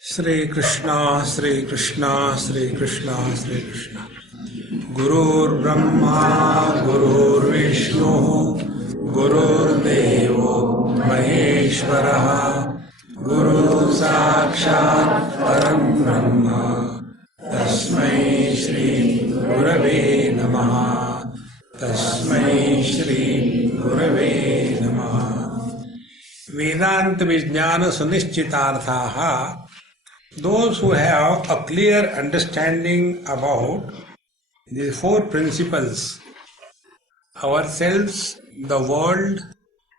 Sri Krishna, Sri Krishna, Sri Krishna, Sri Krishna. Gurur Brahma, Gurur Vishnu, Gurur Devo Maheshwaraha, Guru Sakshat Param Brahma, Tasmai Shri Gurave Namaha, Tasmai Shri Gurave Namaha. Vedanta Vijnana Sunischitarthaha. Those who have a clear understanding about the four principles, ourselves, the world,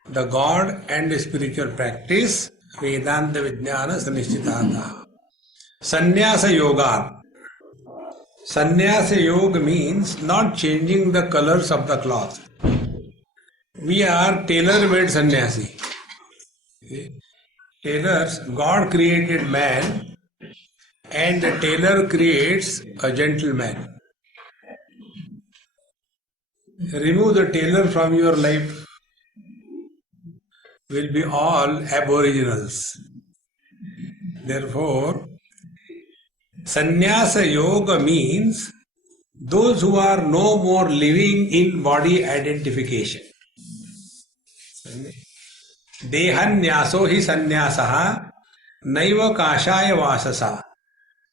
the God and the spiritual practice, Vedanta Vijnana Sanishtitata. Sannyasa Yoga. Sannyasa Yoga means not changing the colors of the cloth. We are tailor-made sannyasi. Tailors, God created man and the tailor creates a gentleman. Remove the tailor from your life, will be all aboriginals. Therefore, sannyasa yoga means those who are no more living in body identification. Dehanyaso hi sannyasaha naiva kashaya vasasa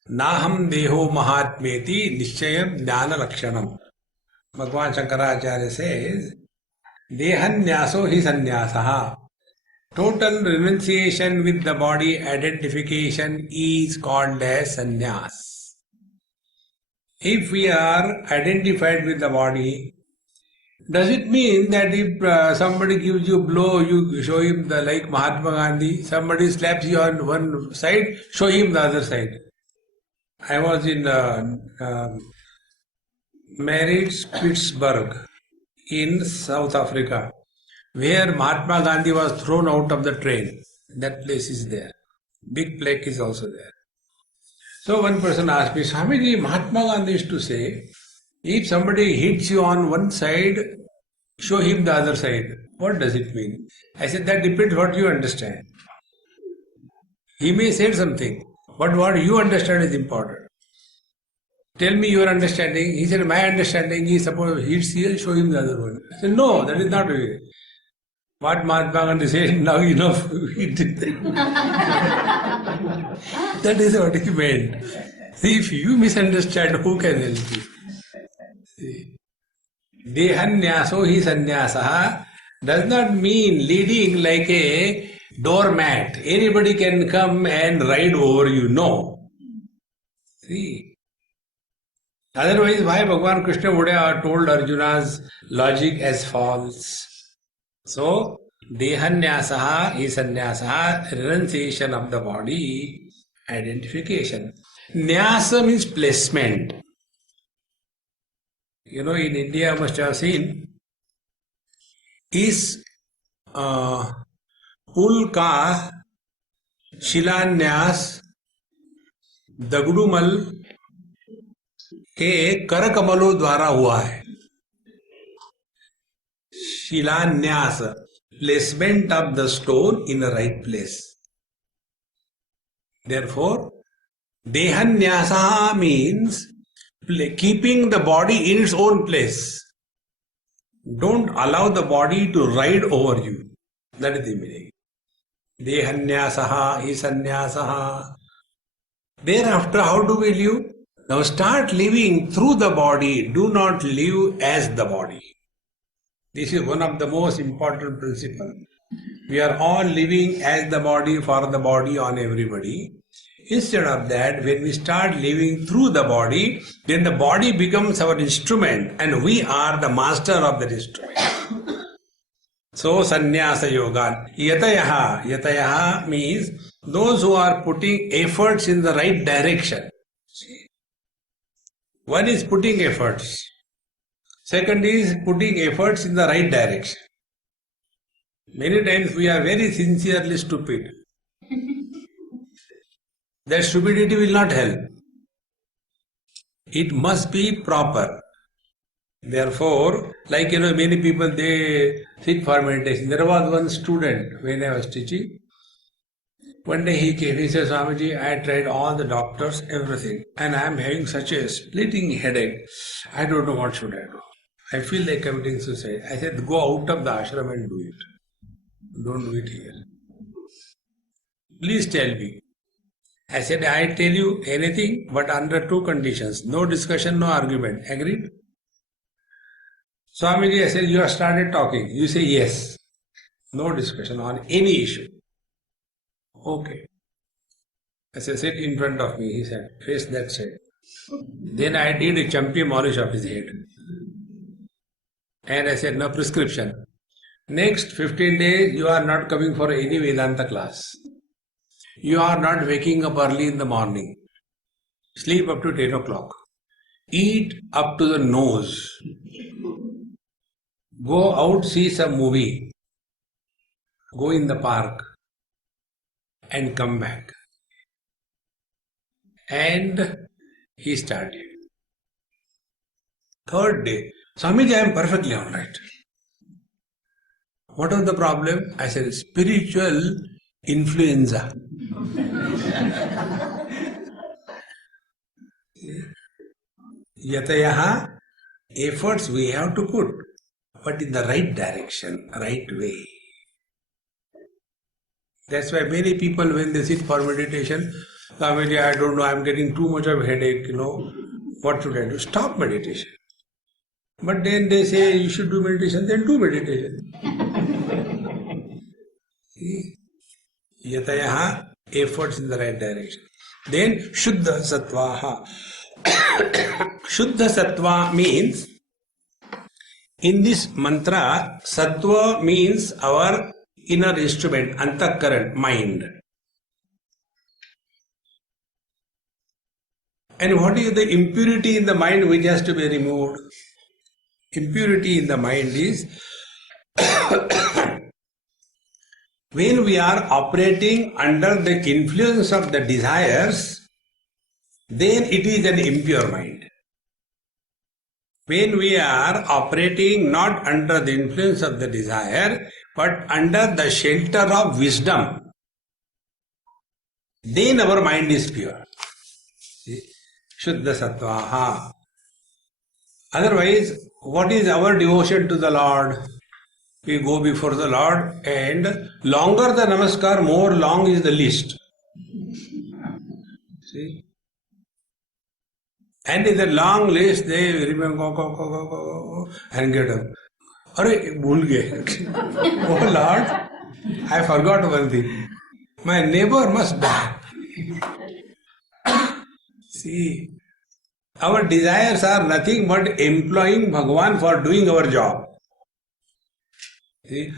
naham deho mahatmeti nischayam jnana lakshanam. Bhagavan Shankaracharya says, Dehanyaso hi sannyasaha. Total renunciation with the body identification is called as sannyas. If we are identified with the body, does it mean that if somebody gives you a blow, you show him the like Mahatma Gandhi, somebody slaps you on one side, show him the other side? I was in Maritzburg in South Africa, where Mahatma Gandhi was thrown out of the train. That place is there. Big plaque is also there. So one person asked me, Swamiji, Mahatma Gandhi used to say, if somebody hits you on one side, show him the other side. What does it mean? I said, that depends what you understand. He may say something, but what you understand is important. Tell me your understanding. He said, my understanding is suppose he hits here, show him the other one. I said, no, that is not it. What Mahatma Gandhi said, now enough, he did that. That is what he meant. See, if you misunderstand, who can help you? See. Dehanyaso hi sannyasaha does not mean leading like a doormat. Anybody can come and ride over you. No. See. Otherwise, why Bhagavan Krishna would have told Arjuna's logic as false? So, Dehanyasaha is sannyasaha, renunciation of the body, identification. Nyasa means placement. You know, in India, you must have seen, इस पुल का शिलान्यास दगड़ूमल के करकमलों द्वारा हुआ है. शिलान्यास, placement of the stone in the right place. Therefore, Dehanyasa means keeping the body in its own place. Don't allow the body to ride over you. That is the meaning. Dehanyasaha is sanyasaha. Thereafter, how do we live? Now start living through the body. Do not live as the body. This is one of the most important principles. We are all living as the body, for the body, on everybody. Instead of that, when we start living through the body, then the body becomes our instrument and we are the master of that instrument. So, sannyasa yoga. Yatayaha. Yatayaha means those who are putting efforts in the right direction. One is putting efforts. Second is putting efforts in the right direction. Many times we are very sincerely stupid. That stupidity will not help. It must be proper. Therefore, like many people, they seek for meditation. There was one student when I was teaching. One day he came, he said, Swamiji, I tried all the doctors, everything, and I am having such a splitting headache. I don't know what should I do. I feel like committing suicide. I said, go out of the ashram and do it. Don't do it here. Please tell me. I said, I tell you anything but under two conditions. No discussion, no argument. Agreed? Swamiji, I said, you have started talking. You say yes. No discussion on any issue. Okay. I said, sit in front of me, he said, face that side. Then I did a champi polish of his head. And I said, no prescription. Next 15 days, you are not coming for any Vedanta class. You are not waking up early in the morning. Sleep up to 10 o'clock. Eat up to the nose. Go out, see some movie. Go in the park. And come back. And he started. Third day, Swamiji, I am perfectly all right. What was the problem? I said, spiritual influenza. Yatayaha, efforts we have to put, but in the right direction, right way. That's why many people, when they sit for meditation, Swamiji, I don't know, I'm getting too much of headache, what should I do? Stop meditation. But then they say you should do meditation, then do meditation. Yatayaha, efforts in the right direction. Then Shuddha Sattvaha. Shuddha Sattva means, in this mantra, Sattva means our inner instrument, Antakaran, mind. And what is the impurity in the mind which has to be removed? Impurity in the mind is when we are operating under the influence of the desires, then it is an impure mind. When we are operating not under the influence of the desire, but under the shelter of wisdom, then our mind is pure. Shuddha Sattvaha. Otherwise, what is our devotion to the Lord? We go before the Lord, and longer the namaskar, more long is the list. See? And in the long list, they remember and get up. Arey, bhul gaye. Oh Lord, I forgot one thing. My neighbor must die. See, our desires are nothing but employing Bhagavan for doing our job. See?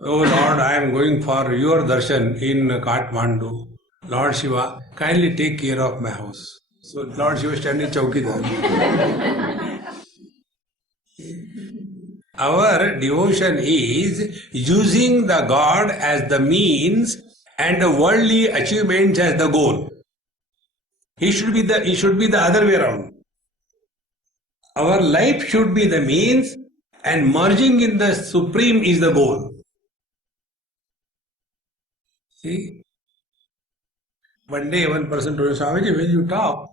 Oh Lord, I am going for your darshan in Kathmandu. Lord Shiva, kindly take care of my house. So Lord Shiva standing chowkidar. Our devotion is using the God as the means and the worldly achievements as the goal. It should be the other way around. Our life should be the means, and merging in the Supreme is the goal. See? One day one person told me, Swamiji, when you talk,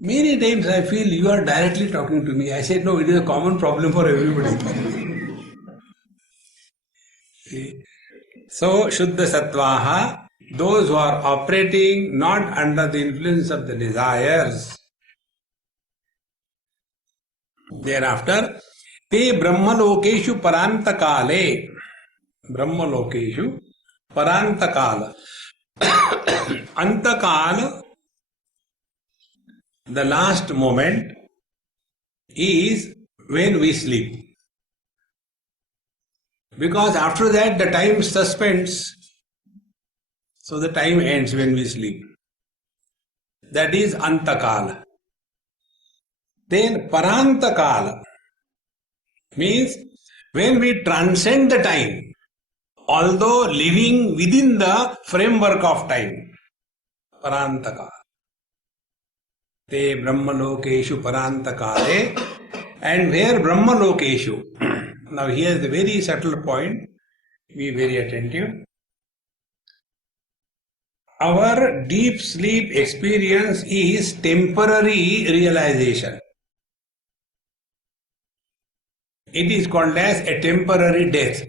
many times I feel you are directly talking to me. I said, no, it is a common problem for everybody. See? So, Shuddha Sattvaha, those who are operating not under the influence of the desires. Thereafter, te brahmalokeshu parantakale. Brahmalokeshu parantakala. Antakala, the last moment, is when we sleep. Because after that the time suspends. So the time ends when we sleep. That is Antakala. Then Parantakala means when we transcend the time, although living within the framework of time. Parantakala. Te Brahmalokeshu Parantakale. And where Brahmalokeshu? Now here is the very subtle point. Be very attentive. our deep sleep experience is temporary realization. It is called as a temporary death.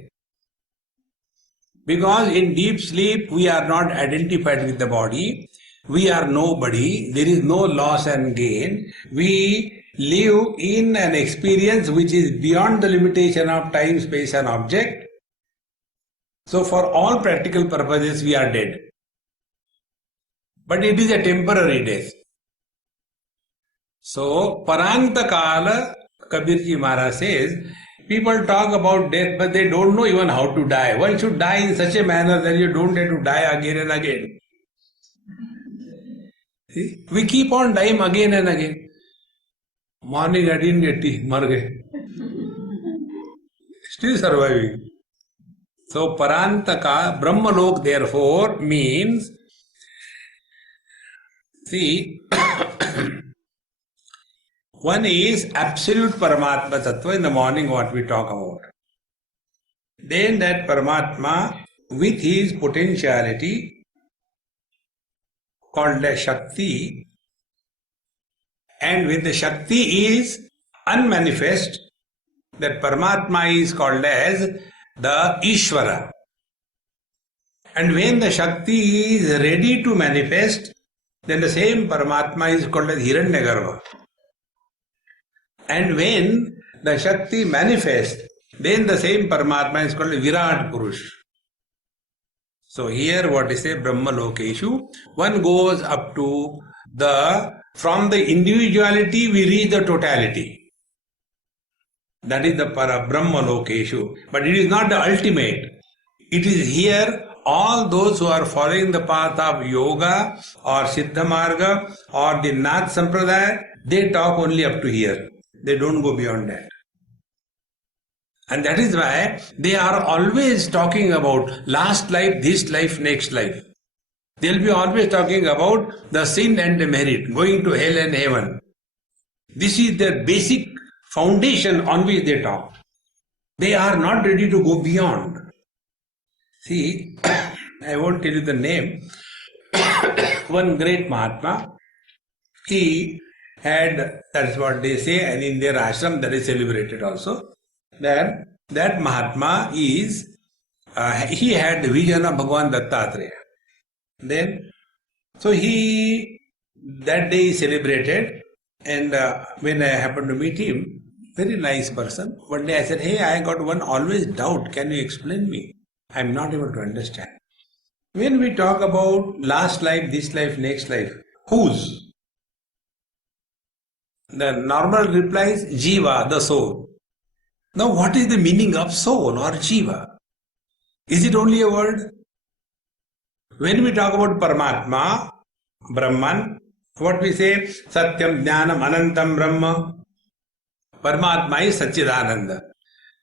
Because in deep sleep we are not identified with the body, we are nobody, there is no loss and gain. We live in an experience which is beyond the limitation of time, space and object. So for all practical purposes we are dead. But it is a temporary death. So Paranta Kala, Kabirji Maharaj says, people talk about death but they don't know even how to die. One should die in such a manner that you don't have to die again and again. See? We keep on dying again and again. Morning I didn't get tea, mar gaye. Still surviving. So Parantaka, Brahmalok therefore means, see, one is absolute Paramatma Tattva in the morning what we talk about. Then that Paramatma with his potentiality called as Shakti, and when the Shakti is unmanifest, that Paramatma is called as the Ishvara. And when the Shakti is ready to manifest, then the same Paramatma is called as Hiranyagarbha. And when the Shakti manifests, then the same Paramatma is called Virat Purush. So here what is a Brahma Lokeshu, one goes up to from the individuality we reach the totality. That is the Brahma Lokeshu. But it is not the ultimate. It is here all those who are following the path of Yoga or Siddha Marga or the Nath Sampradaya, they talk only up to here. They don't go beyond that. And that is why they are always talking about last life, this life, next life. They'll be always talking about the sin and the merit, going to hell and heaven. This is their basic foundation on which they talk. They are not ready to go beyond. See, I won't tell you the name. One great Mahatma, he had, that's what they say, and in their ashram that is celebrated also, that Mahatma is, he had the vision of Bhagavan Dattatreya. Then, so that day he celebrated, and when I happened to meet him, very nice person, one day I said, hey, I got one always doubt, can you explain me? I am not able to understand. When we talk about last life, this life, next life, whose? The normal reply is Jiva, the soul. Now what is the meaning of soul or Jiva? Is it only a word? When we talk about Paramatma, Brahman, what we say? Satyam Jnanam Anantam Brahma. Paramatma is Satchidananda.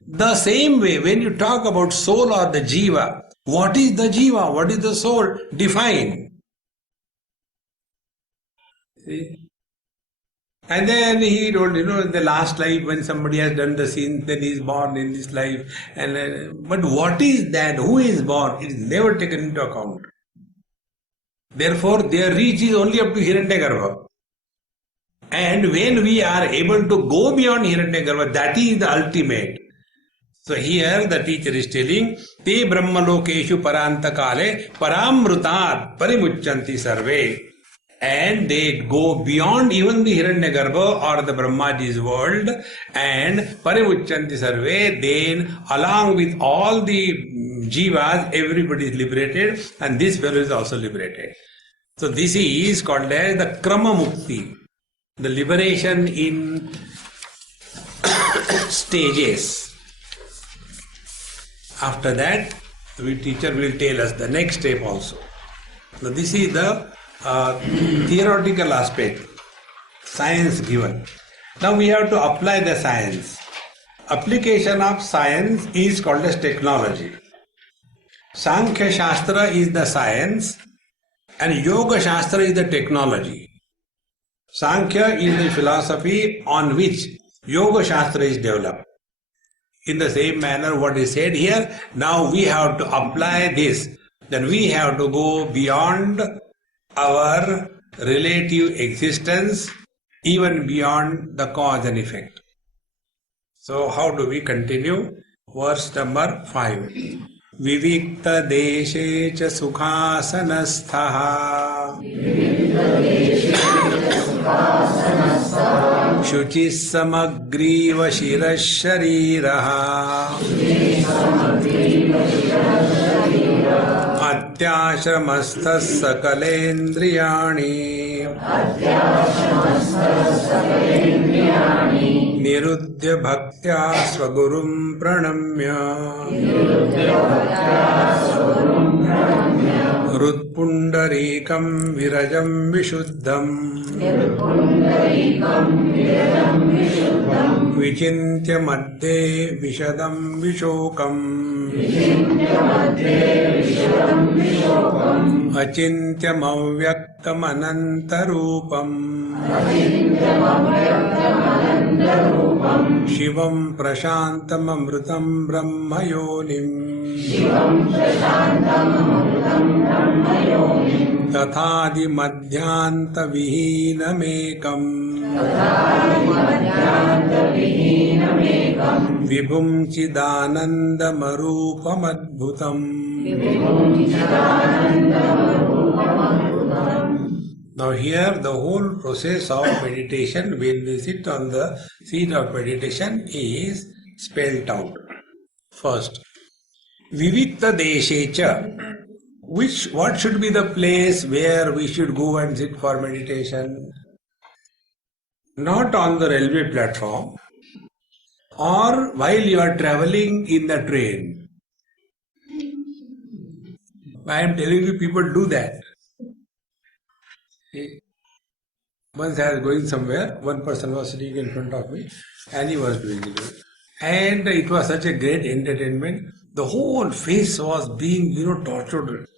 The same way, when you talk about soul or the Jiva, what is the Jiva? What is the soul? Define. See? And then he told, in the last life when somebody has done the sin, then he is born in this life. But what is that? Who is born? It is never taken into account. Therefore, their reach is only up to Hiranyagarbha. And when we are able to go beyond Hiranyagarbha, that is the ultimate. So here the teacher is telling, Te Brahmalokeshu Parantakale Paramrutat Parimuchanti Sarve. And they go beyond even the Hiranyagarbha or the Brahmaji's world, and Parimuchanti Sarve, then along with all the Jivas, everybody is liberated, and this fellow is also liberated. So this is called as the Krama Mukti, the liberation in stages. After that, the teacher will tell us the next step also. So this is the theoretical aspect, science given. Now we have to apply the science. Application of science is called as technology. Sankhya Shastra is the science and Yoga Shastra is the technology. Sankhya is the philosophy on which Yoga Shastra is developed. In the same manner what is said here, now we have to apply this then we have to go beyond our relative existence, even beyond the cause and effect. So how do we continue? Verse number 5. Vivikta deshe cha sukhasanasthaha शुचिः समग्रीव शिरः शरीरः अत्याश्रमस्थः सकलेन्द्रियाणि निरुद्ध्य भक्त्या स्वगुरुं प्रणम्य हृत्पुण्डरीकं विरजं विशुद्धम् विचिन्त्य मध्ये विशदं विशोकम् अचिन्त्यमव्यक्तमनन्तरूपम् शिवं प्रशान्तममृतं ब्रह्मयोनिम् तथादिमध्यान्तविहीनमेकम् विभुं चिदानन्दमरूपमद्भुतम्. Now here the whole process of meditation, when we sit on the seat of meditation, is spelled out. First, Vivikta Deshecha. What should be the place where we should go and sit for meditation? Not on the railway platform or while you are traveling in the train. I am telling you, people do that. Once I was going somewhere, one person was sitting in front of me and he was doing it. And it was such a great entertainment. The whole face was being, tortured.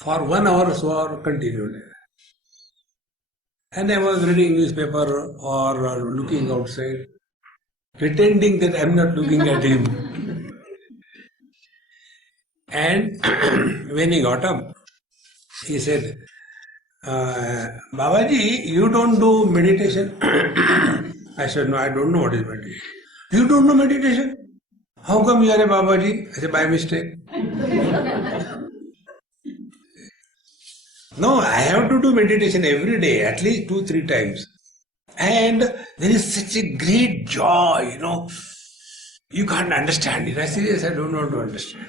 For 1 hour so continued. And I was reading newspaper or looking outside, pretending that I am not looking at him. And when he got up, he said, Babaji, you don't do meditation? I said, no, I don't know what is meditation. You don't know meditation? How come you are a Babaji? I said, by mistake. No, I have to do meditation every day, at least 2-3 times. And there is such a great joy, You can't understand it. I said, yes, I don't want to understand.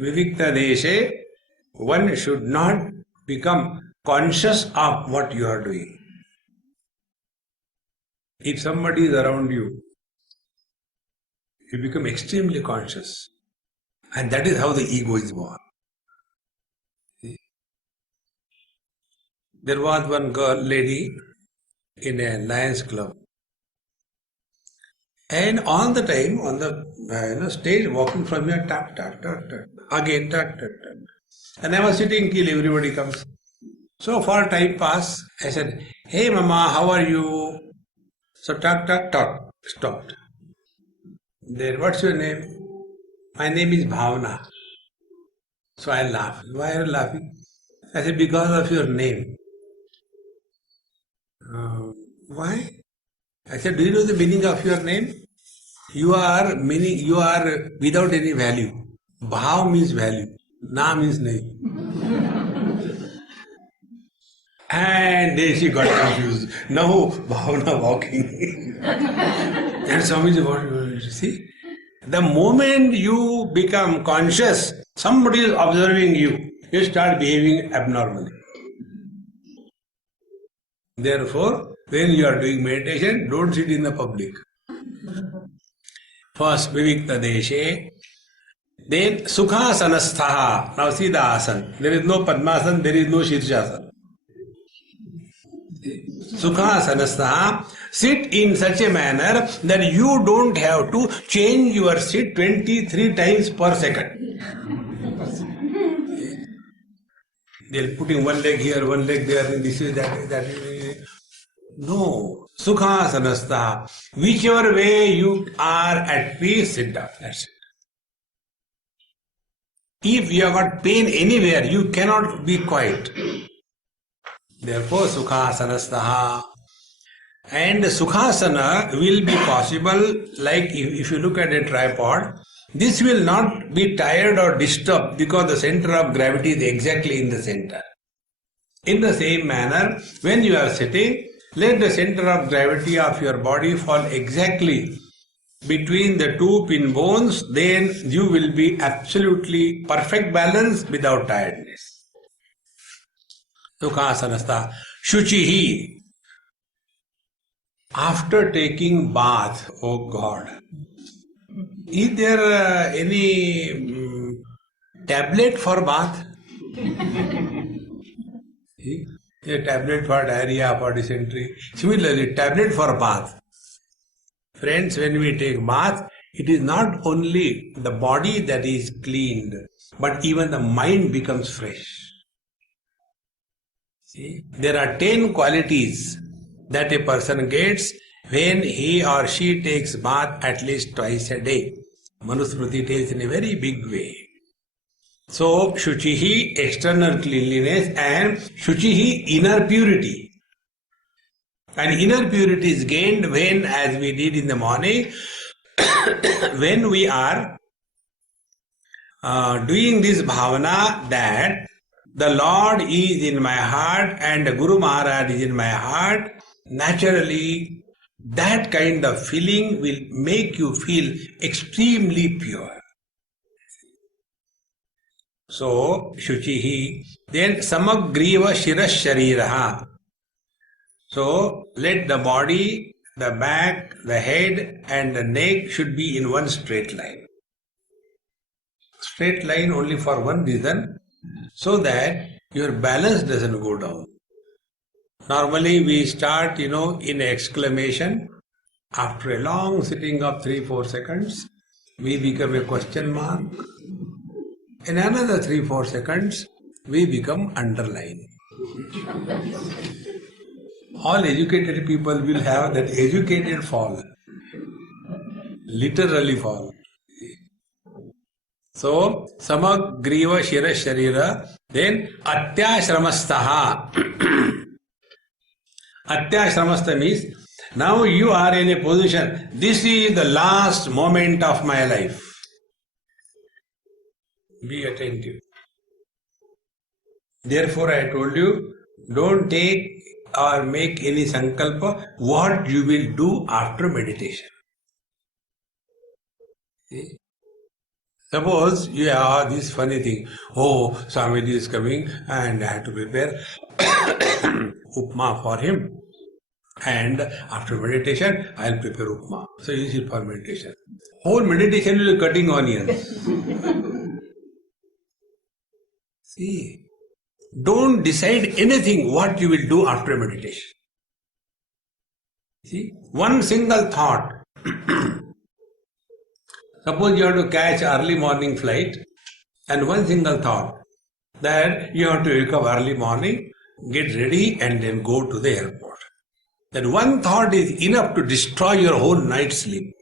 Vivikta Deshe, one should not become conscious of what you are doing. If somebody is around you, you become extremely conscious. And that is how the ego is born. There was one lady in a Lions Club. And all the time on the stage, walking from here, tap, tap, tap, tap, again, tap, tap, tap. And I was sitting till everybody comes. So for time pass, I said, hey mama, how are you? So tap, tap, tap, stopped. Then, what's your name? My name is Bhavna. So I laughed. Why are you laughing? I said, because of your name. Why? I said, do you know the meaning of your name? You are without any value. Bhav means value. Na means nahi. And then she got confused. Now Bhavna walking. And Swamiji, what you see? The moment you become conscious, somebody is observing you, you start behaving abnormally. Therefore, when you are doing meditation, don't sit in the public. First, Vivikta Deshe. Then, Sukhasanastha. Now see the asana. There is no Padmasana, there is no Shirshasana. Sukhasanastha. Sit in such a manner that you don't have to change your seat 23 times per second. They are putting one leg here, one leg there, and this is that. No. Sukhasanastha. Whichever way you are at peace, sit down. That's it. If you have got pain anywhere, you cannot be quiet. Therefore, Sukhasanastha. And Sukhasana will be possible, like if you look at a tripod, this will not be tired or disturbed because the center of gravity is exactly in the center. In the same manner, when you are sitting, let the center of gravity of your body fall exactly between the two pin bones, then you will be absolutely perfect balance without tiredness. Sukhasanastha. Shuchihi. After taking bath, oh God, is there any tablet for bath? A tablet for diarrhea, for dysentery. Similarly, tablet for bath. Friends, when we take bath, it is not only the body that is cleaned, but even the mind becomes fresh. See? There are 10 qualities that a person gets when he or she takes bath at least twice a day. Manusmriti tells in a very big way. So, Shuchihi, external cleanliness, and Shuchihi, inner purity. And inner purity is gained when, as we did in the morning, when we are doing this bhavana that the Lord is in my heart and Guru Maharaj is in my heart, naturally that kind of feeling will make you feel extremely pure. So, Shuchihi, then Samagriva Shiras Shariraha. So, let the body, the back, the head and the neck should be in one straight line. Straight line only for one reason, so that your balance doesn't go down. Normally we start, in exclamation. After a long sitting of 3-4 seconds, we become a question mark. In another 3-4 seconds, we become underline. All educated people will have that educated fall. Literally fall. So, Samagriva Shira Sharira, then Atyashramastaha. Atyashramastha means, now you are in a position, this is the last moment of my life. Be attentive. Therefore, I told you, don't take or make any sankalpa what you will do after meditation. See? Suppose you have this funny thing, oh, Swamiji is coming and I have to prepare upma for him. And after meditation, I will prepare upma. So use it for meditation. Whole meditation will be cutting onions. See, don't decide anything what you will do after meditation. See, one single thought. Suppose you have to catch early morning flight, and one single thought that you have to wake up early morning, get ready and then go to the airport. That one thought is enough to destroy your whole night's sleep.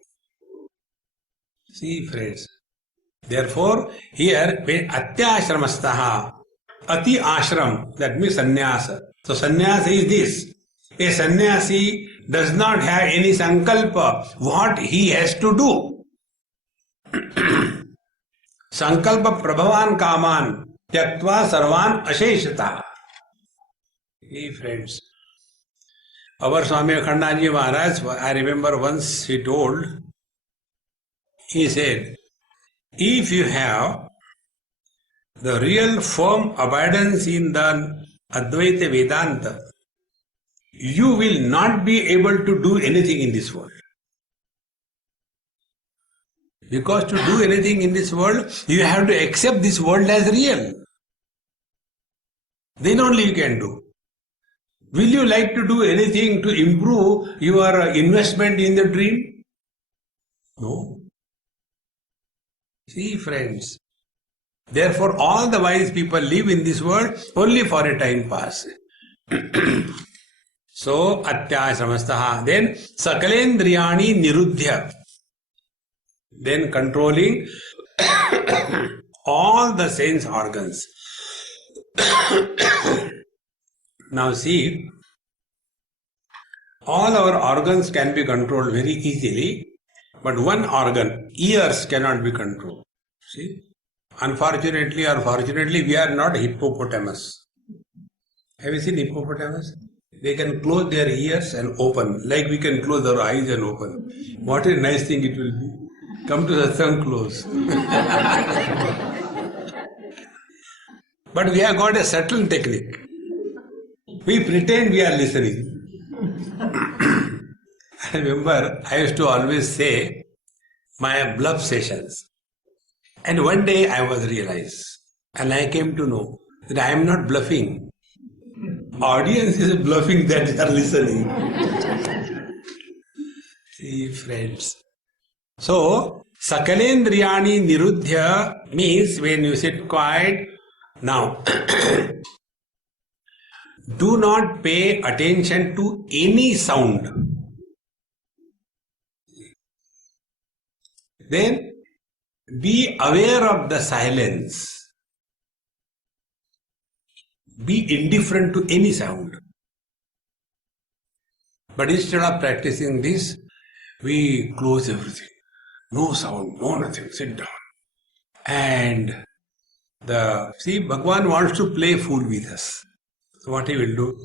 See, friends. Therefore, here, Atyashramastaha, Ati ashram, that means sannyasa. So, sannyasa is this. A sannyasi does not have any sankalpa, what he has to do. Sankalpa prabhavan kaman, tyaktva sarvan asheshata. Hey, friends. Our Swami Akhandaji Maharaj, I remember once he told, he said, if you have the real firm abidance in the Advaita Vedanta, you will not be able to do anything in this world. Because to do anything in this world, you have to accept this world as real. Then only you can do. Will you like to do anything to improve your investment in the dream? No. See, friends, therefore all the wise people live in this world only for a time pass. So, atyasamastaha. Then, sakalendriyani nirudhya. Then controlling all the sense organs. Now see, all our organs can be controlled very easily, but one organ, ears, cannot be controlled. See, unfortunately or fortunately, we are not hippopotamus. Have you seen hippopotamus? They can close their ears and open, like we can close our eyes and open. What a nice thing it will be. Come to the sun close. But we have got a subtle technique. We pretend we are listening. I remember I used to always say my bluff sessions. And one day I was realized, and I came to know that I am not bluffing. Audience is bluffing that they are listening. See, friends. So, sakalendriyani nirudhya means when you sit quiet. Now, do not pay attention to any sound. Then, be aware of the silence. Be indifferent to any sound. But instead of practicing this, we close everything. No sound, no nothing, sit down. And Bhagwan wants to play fool with us. So what he will do?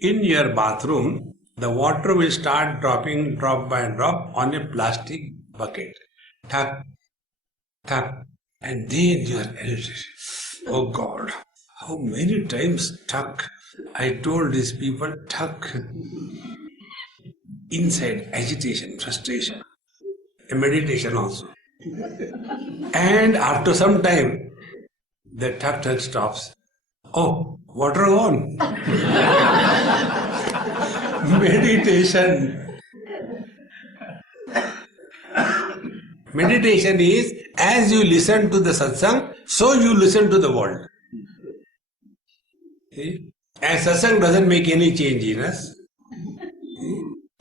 In your bathroom, the water will start dropping drop by drop on a plastic bucket. Thak, thak. And then you are irritated. Oh God, how many times thak? I told these people thak. Inside, agitation, frustration, a meditation also. And after some time, the thak stops. Oh, water gone. Meditation. Meditation is as you listen to the satsang, so you listen to the world. See? And satsang doesn't make any change in us.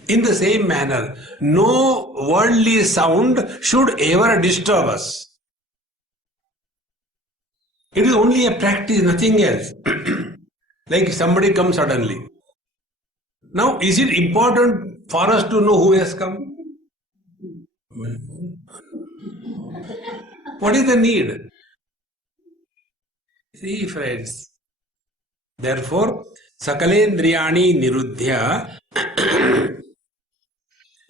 In the same manner, no worldly sound should ever disturb us. It is only a practice, nothing else. Like somebody comes suddenly. Now, is it important for us to know who has come? What is the need? See, friends. Therefore, sakalendriyani nirudhya.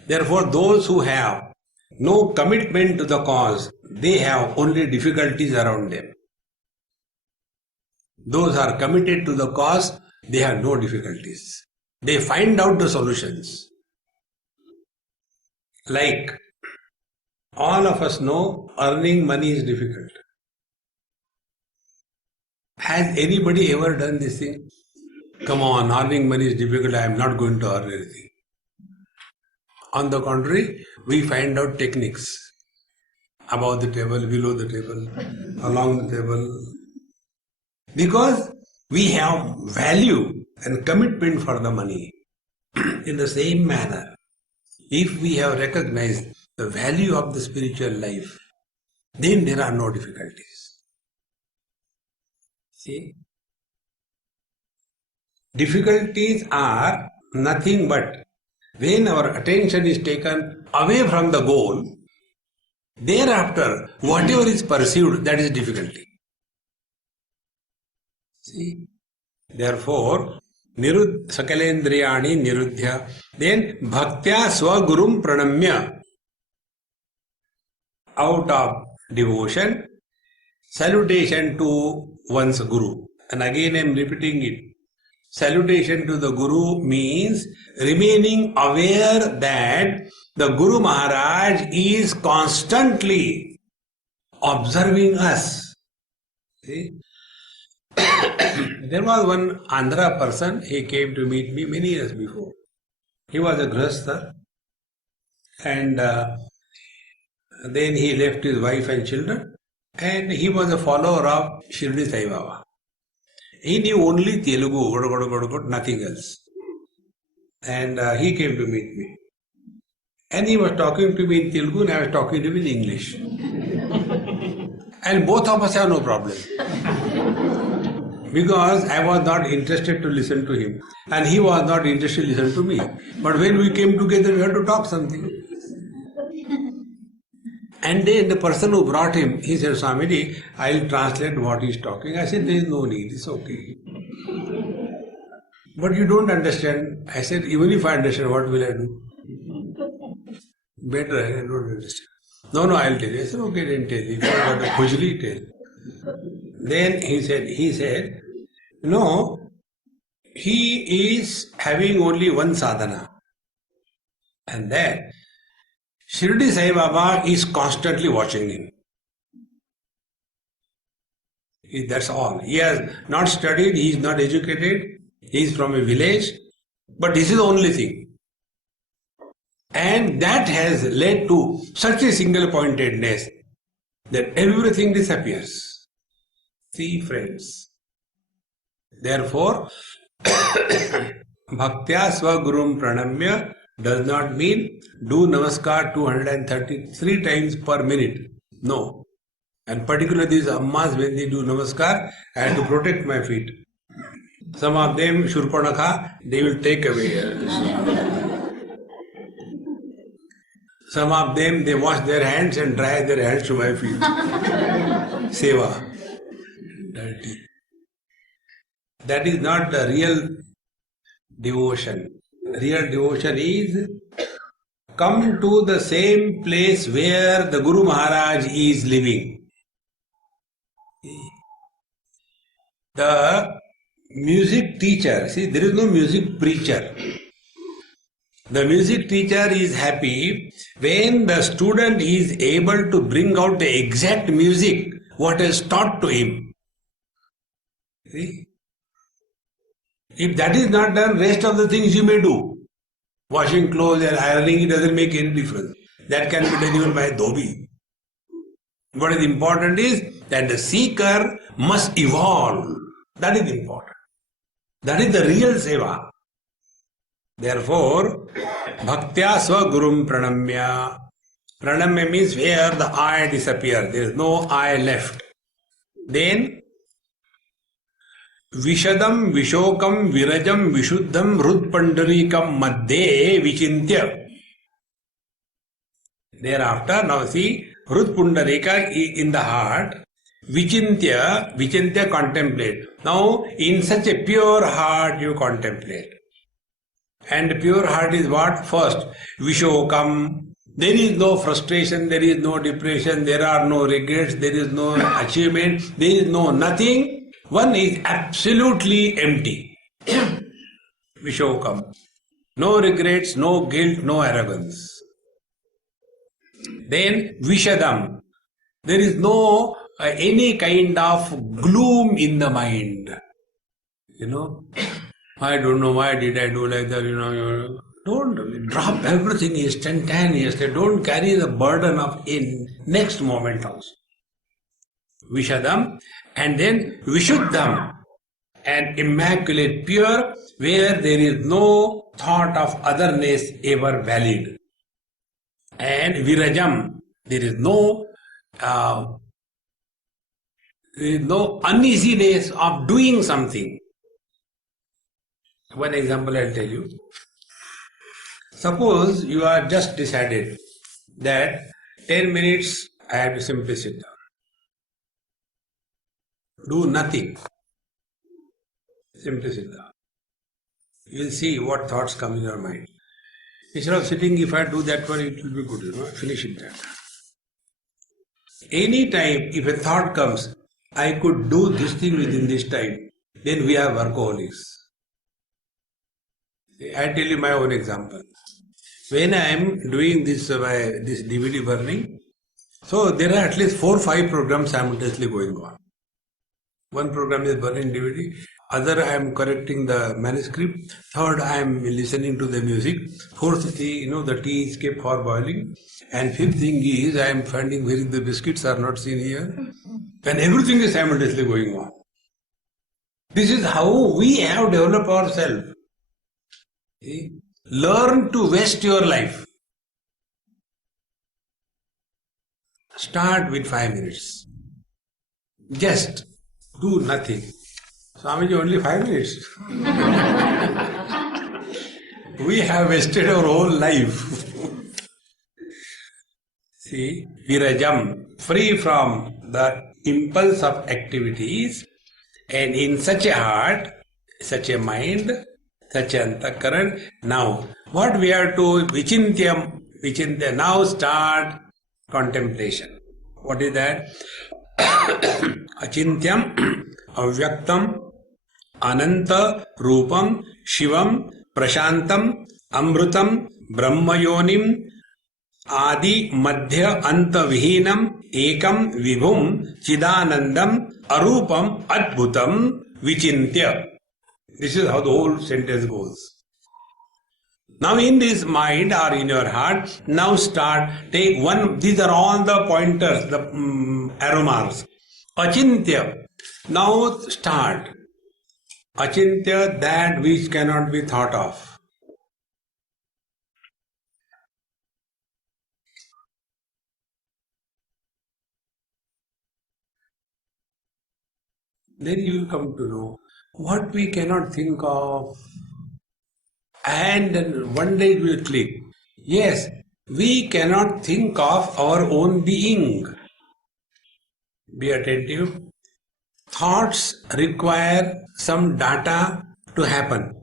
Therefore, those who have no commitment to the cause, they have only difficulties around them. Those who are committed to the cause, they have no difficulties. They find out the solutions. Like, all of us know earning money is difficult. Has anybody ever done this thing? Come on, earning money is difficult, I am not going to earn anything. On the contrary, we find out techniques above the table, below the table, along the table. Because we have value and commitment for the money. In the same manner, if we have recognized the value of the spiritual life, then there are no difficulties. See? Difficulties are nothing but when our attention is taken away from the goal, thereafter, whatever is pursued, that is difficulty. See? Therefore, sakalendriyani nirudhya. Then, bhaktya swagurum pranamya. Out of devotion, salutation to one's guru. And again I am repeating it. Salutation to the Guru means remaining aware that the Guru Maharaj is constantly observing us. See? There was one Andhra person, he came to meet me many years before. He was a grahastha and then he left his wife and children and he was a follower of Shirdi Sai Baba. He knew only Telugu, nothing else. and he came to meet me. And he was talking to me in Telugu and I was talking to him in English. And both of us have no problem. Because I was not interested to listen to him. And he was not interested to listen to me. But when we came together, we had to talk something. And then the person who brought him, he said, Swamiji, I'll translate what he's talking. I said, there is no need, it's okay. But you don't understand. I said, even if I understand, what will I do? Better, I don't understand. No, I'll tell you. I said, okay, then tell you. If you got a khujli, tell. Then he said, no, he is having only one sadhana. And that Shirdi Sai Baba is constantly watching him. That's all. He has not studied, he is not educated, he is from a village, but this is the only thing. And that has led to such a single pointedness that everything disappears. See, friends. Therefore, Bhaktya Swagurum Pranamya does not mean do Namaskar 233 times per minute. No. And particularly these Ammas, when they do Namaskar, I have to protect my feet. Some of them, Shurpanakha, they will take away. Some of them, they wash their hands and dry their hands to my feet. Seva. Dirty. That is not the real devotion. Real devotion is come to the same place where the Guru Maharaj is living. The music teacher, see, there is no music preacher. The music teacher is happy when the student is able to bring out the exact music what is taught to him. See? If that is not done, rest of the things you may do. Washing clothes and ironing, it doesn't make any difference. That can be done even by a dhobi. What is important is that the seeker must evolve. That is important. That is the real seva. Therefore, Bhaktya Swagurum Pranamya. Pranamya means where the I disappears. There is no I left. Then, Vishadam, Vishokam, Virajam, Vishuddham, Rudpandarikam Madhye Vichintya. Thereafter, now see, Rudpundarika in the heart, Vichintya contemplate. Now, in such a pure heart you contemplate. And pure heart is what? First, Vishokam. There is no frustration, there is no depression, there are no regrets, there is no achievement, there is no nothing. One is absolutely empty. Vishokam. No regrets, no guilt, no arrogance. Then Vishadam. There is no any kind of gloom in the mind. I don't know why did I do like that, Don't drop everything instantaneously. Don't carry the burden of in next moment also. Vishadam. And then Vishuddham, an immaculate pure, where there is no thought of otherness ever valid. And Virajam, there is no uneasiness of doing something. One example I'll tell you. Suppose you are just decided that 10 minutes I have to simply sit down. Do nothing. Simply sit down. You will see what thoughts come in your mind. Instead of sitting, if I do that one, it will be good, finish it that. Any time, if a thought comes, I could do this thing within this time, then we are workaholics. I tell you my own example. When I am doing this DVD burning, so there are at least 4 or 5 programs simultaneously going on. One program is burning DVD, other I am correcting the manuscript, third I am listening to the music, fourth the tea is kept for boiling, and fifth thing is I am finding where the biscuits are not seen here, and everything is simultaneously going on. This is how we have developed ourselves. See? learn to waste your life. Start with 5 minutes. Just do nothing. Swamiji, only 5 minutes. We have wasted our whole life. See, virajam, free from the impulse of activities, and in such a heart, such a mind, such an antakaran. Now, what we have to vichintya, now start contemplation. What is that? Achintyam, avyaktam, ananta, rupam, shivam, prashantam, amrutam, brahmayonim, आदि मध्य अंत विहीनम एकम विभुम चिदानंदम अरूपम अद्भुतम विचिन्त्य. This is how the whole sentence goes. Now in this mind or in your heart, now start, take one, these are all the pointers, the arrow marks. Achintya. Now start. Achintya, that which cannot be thought of. Then you will come to know what we cannot think of. And then one day it will click. Yes, we cannot think of our own being. Be attentive. Thoughts require some data to happen.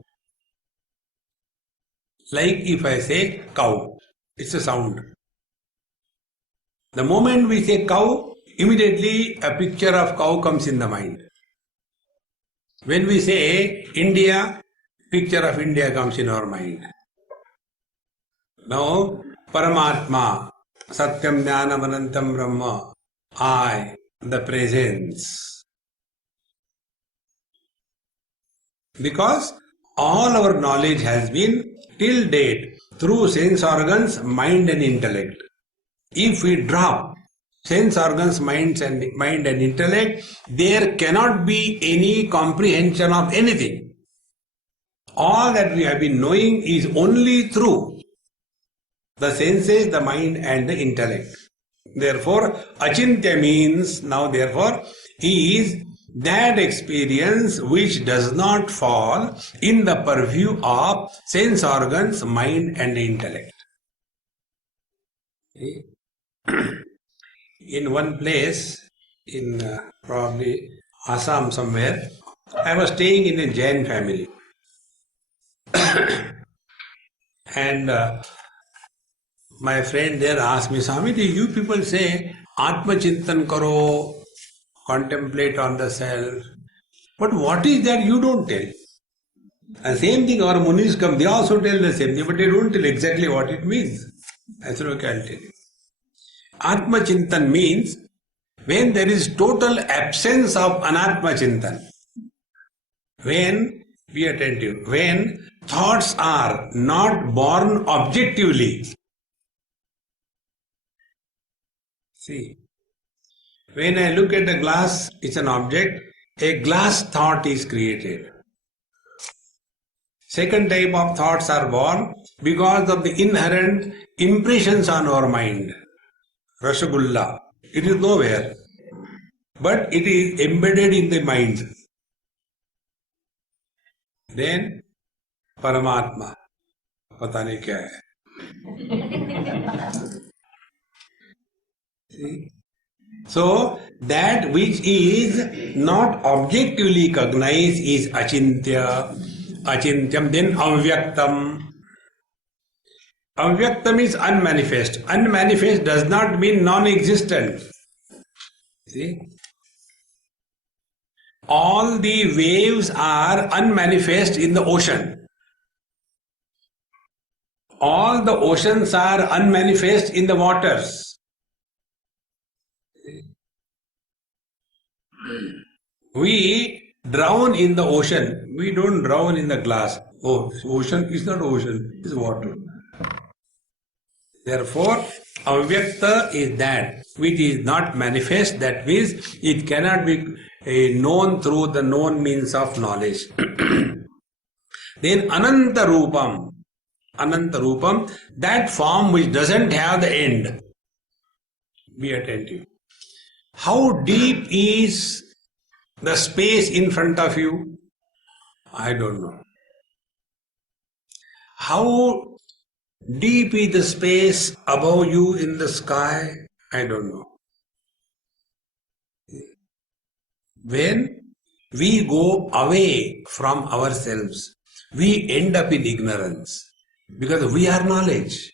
Like if I say cow, it's a sound. The moment we say cow, immediately a picture of cow comes in the mind. When we say India, picture of India comes in our mind. Now, Paramatma, Satyam Jnanam Anantam Brahma, I, the presence. Because all our knowledge has been till date through sense organs, mind and intellect. If we drop sense organs, mind and intellect, there cannot be any comprehension of anything. All that we have been knowing is only through the senses, the mind and the intellect. Therefore, achintya means, now therefore, is that experience which does not fall in the purview of sense organs, mind and intellect. In one place, in probably Assam somewhere, I was staying in a Jain family. And my friend there asked me, Swamiji, you people say, Atma Chintan karo, contemplate on the self. But what is that you don't tell? And same thing, our Munis come, they also tell the same thing, but they don't tell exactly what it means. I said, okay, I'll tell you. Atma Chintan means when there is total absence of Anatma Chintan. When, be attentive, when thoughts are not born objectively. See, when I look at a glass, it's an object, a glass thought is created. Second type of thoughts are born because of the inherent impressions on our mind. Rasgulla, it is nowhere, but it is embedded in the mind. Then Paramatma, pata nahi kya hai. See? So that which is not objectively cognized is achintya, achintyam, then avyaktam. Avyaktam is unmanifest. Unmanifest does not mean non-existent. See? All the waves are unmanifest in the ocean. All the oceans are unmanifest in the waters. We drown in the ocean. We don't drown in the glass. Oh, ocean is not ocean, it's water. Therefore, avyakta is that which is not manifest, that means it cannot be known through the known means of knowledge. Then ananta rupam. Ananta Rupam, that form which doesn't have the end. Be attentive. How deep is the space in front of you? I don't know. How deep is the space above you in the sky? I don't know. When we go away from ourselves, we end up in ignorance because we are knowledge.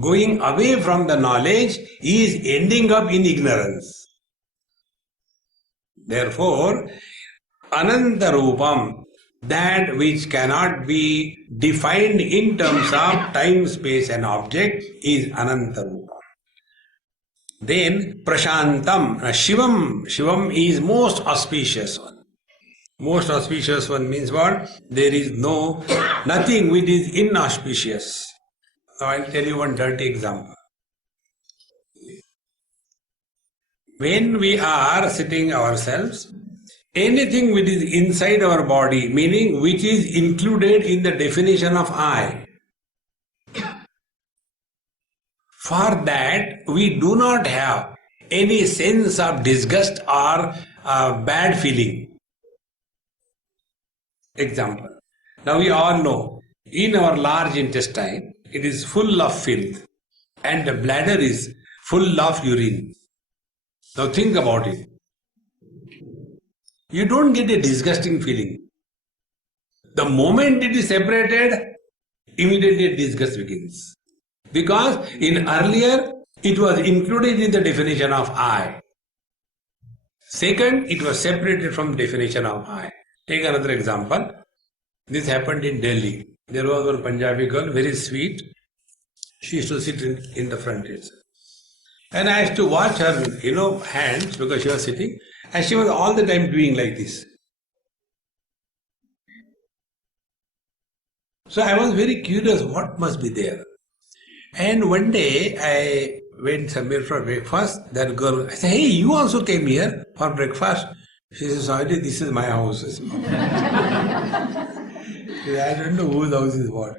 Going away from the knowledge is ending up in ignorance. Therefore, Ananta Rupam, that which cannot be defined in terms of time, space and object, is Ananta Rupam. Then Prashantam, Shivam is most auspicious one. Most auspicious one means what? There is nothing which is inauspicious. Now I'll tell you one dirty example. When we are sitting ourselves, anything which is inside our body, meaning which is included in the definition of I, for that we do not have any sense of disgust or bad feeling. Example. Now we all know, in our large intestine, it is full of filth and the bladder is full of urine. Now think about it. You don't get a disgusting feeling. The moment it is separated, immediately disgust begins. Because in earlier, it was included in the definition of I. Second, it was separated from the definition of I. Take another example. This happened in Delhi. There was one Punjabi girl, very sweet. She used to sit in the front itself. And I used to watch her, hands, because she was sitting, and she was all the time doing like this. So I was very curious what must be there. And one day I went somewhere for breakfast. That girl, I said, hey, you also came here for breakfast? She says, sorry, this is my house. I don't know whose house is what.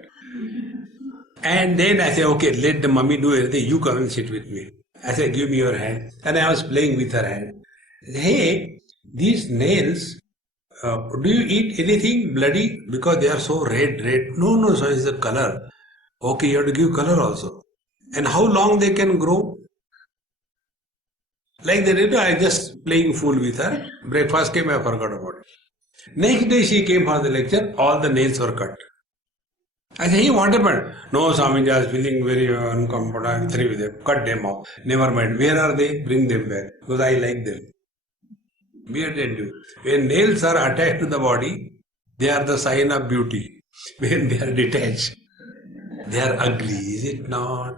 And then I said, okay, let the mummy do everything. You come and sit with me. I said, give me your hand. And I was playing with her hand. I said, hey, these nails, do you eat anything bloody? Because they are so red. No, so it's the color. Okay, you have to give color also. And how long they can grow? Like that, I just playing fool with her. Breakfast came, I forgot about it. Next day she came for the lecture, all the nails were cut. I said, hey, what happened? No, Swamiji, I was feeling very uncomfortable. I'm through with them. Cut them off. Never mind. Where are they? Bring them back. Because I like them. Be attentive. When nails are attached to the body, they are the sign of beauty. When they are detached, they are ugly. Is it not?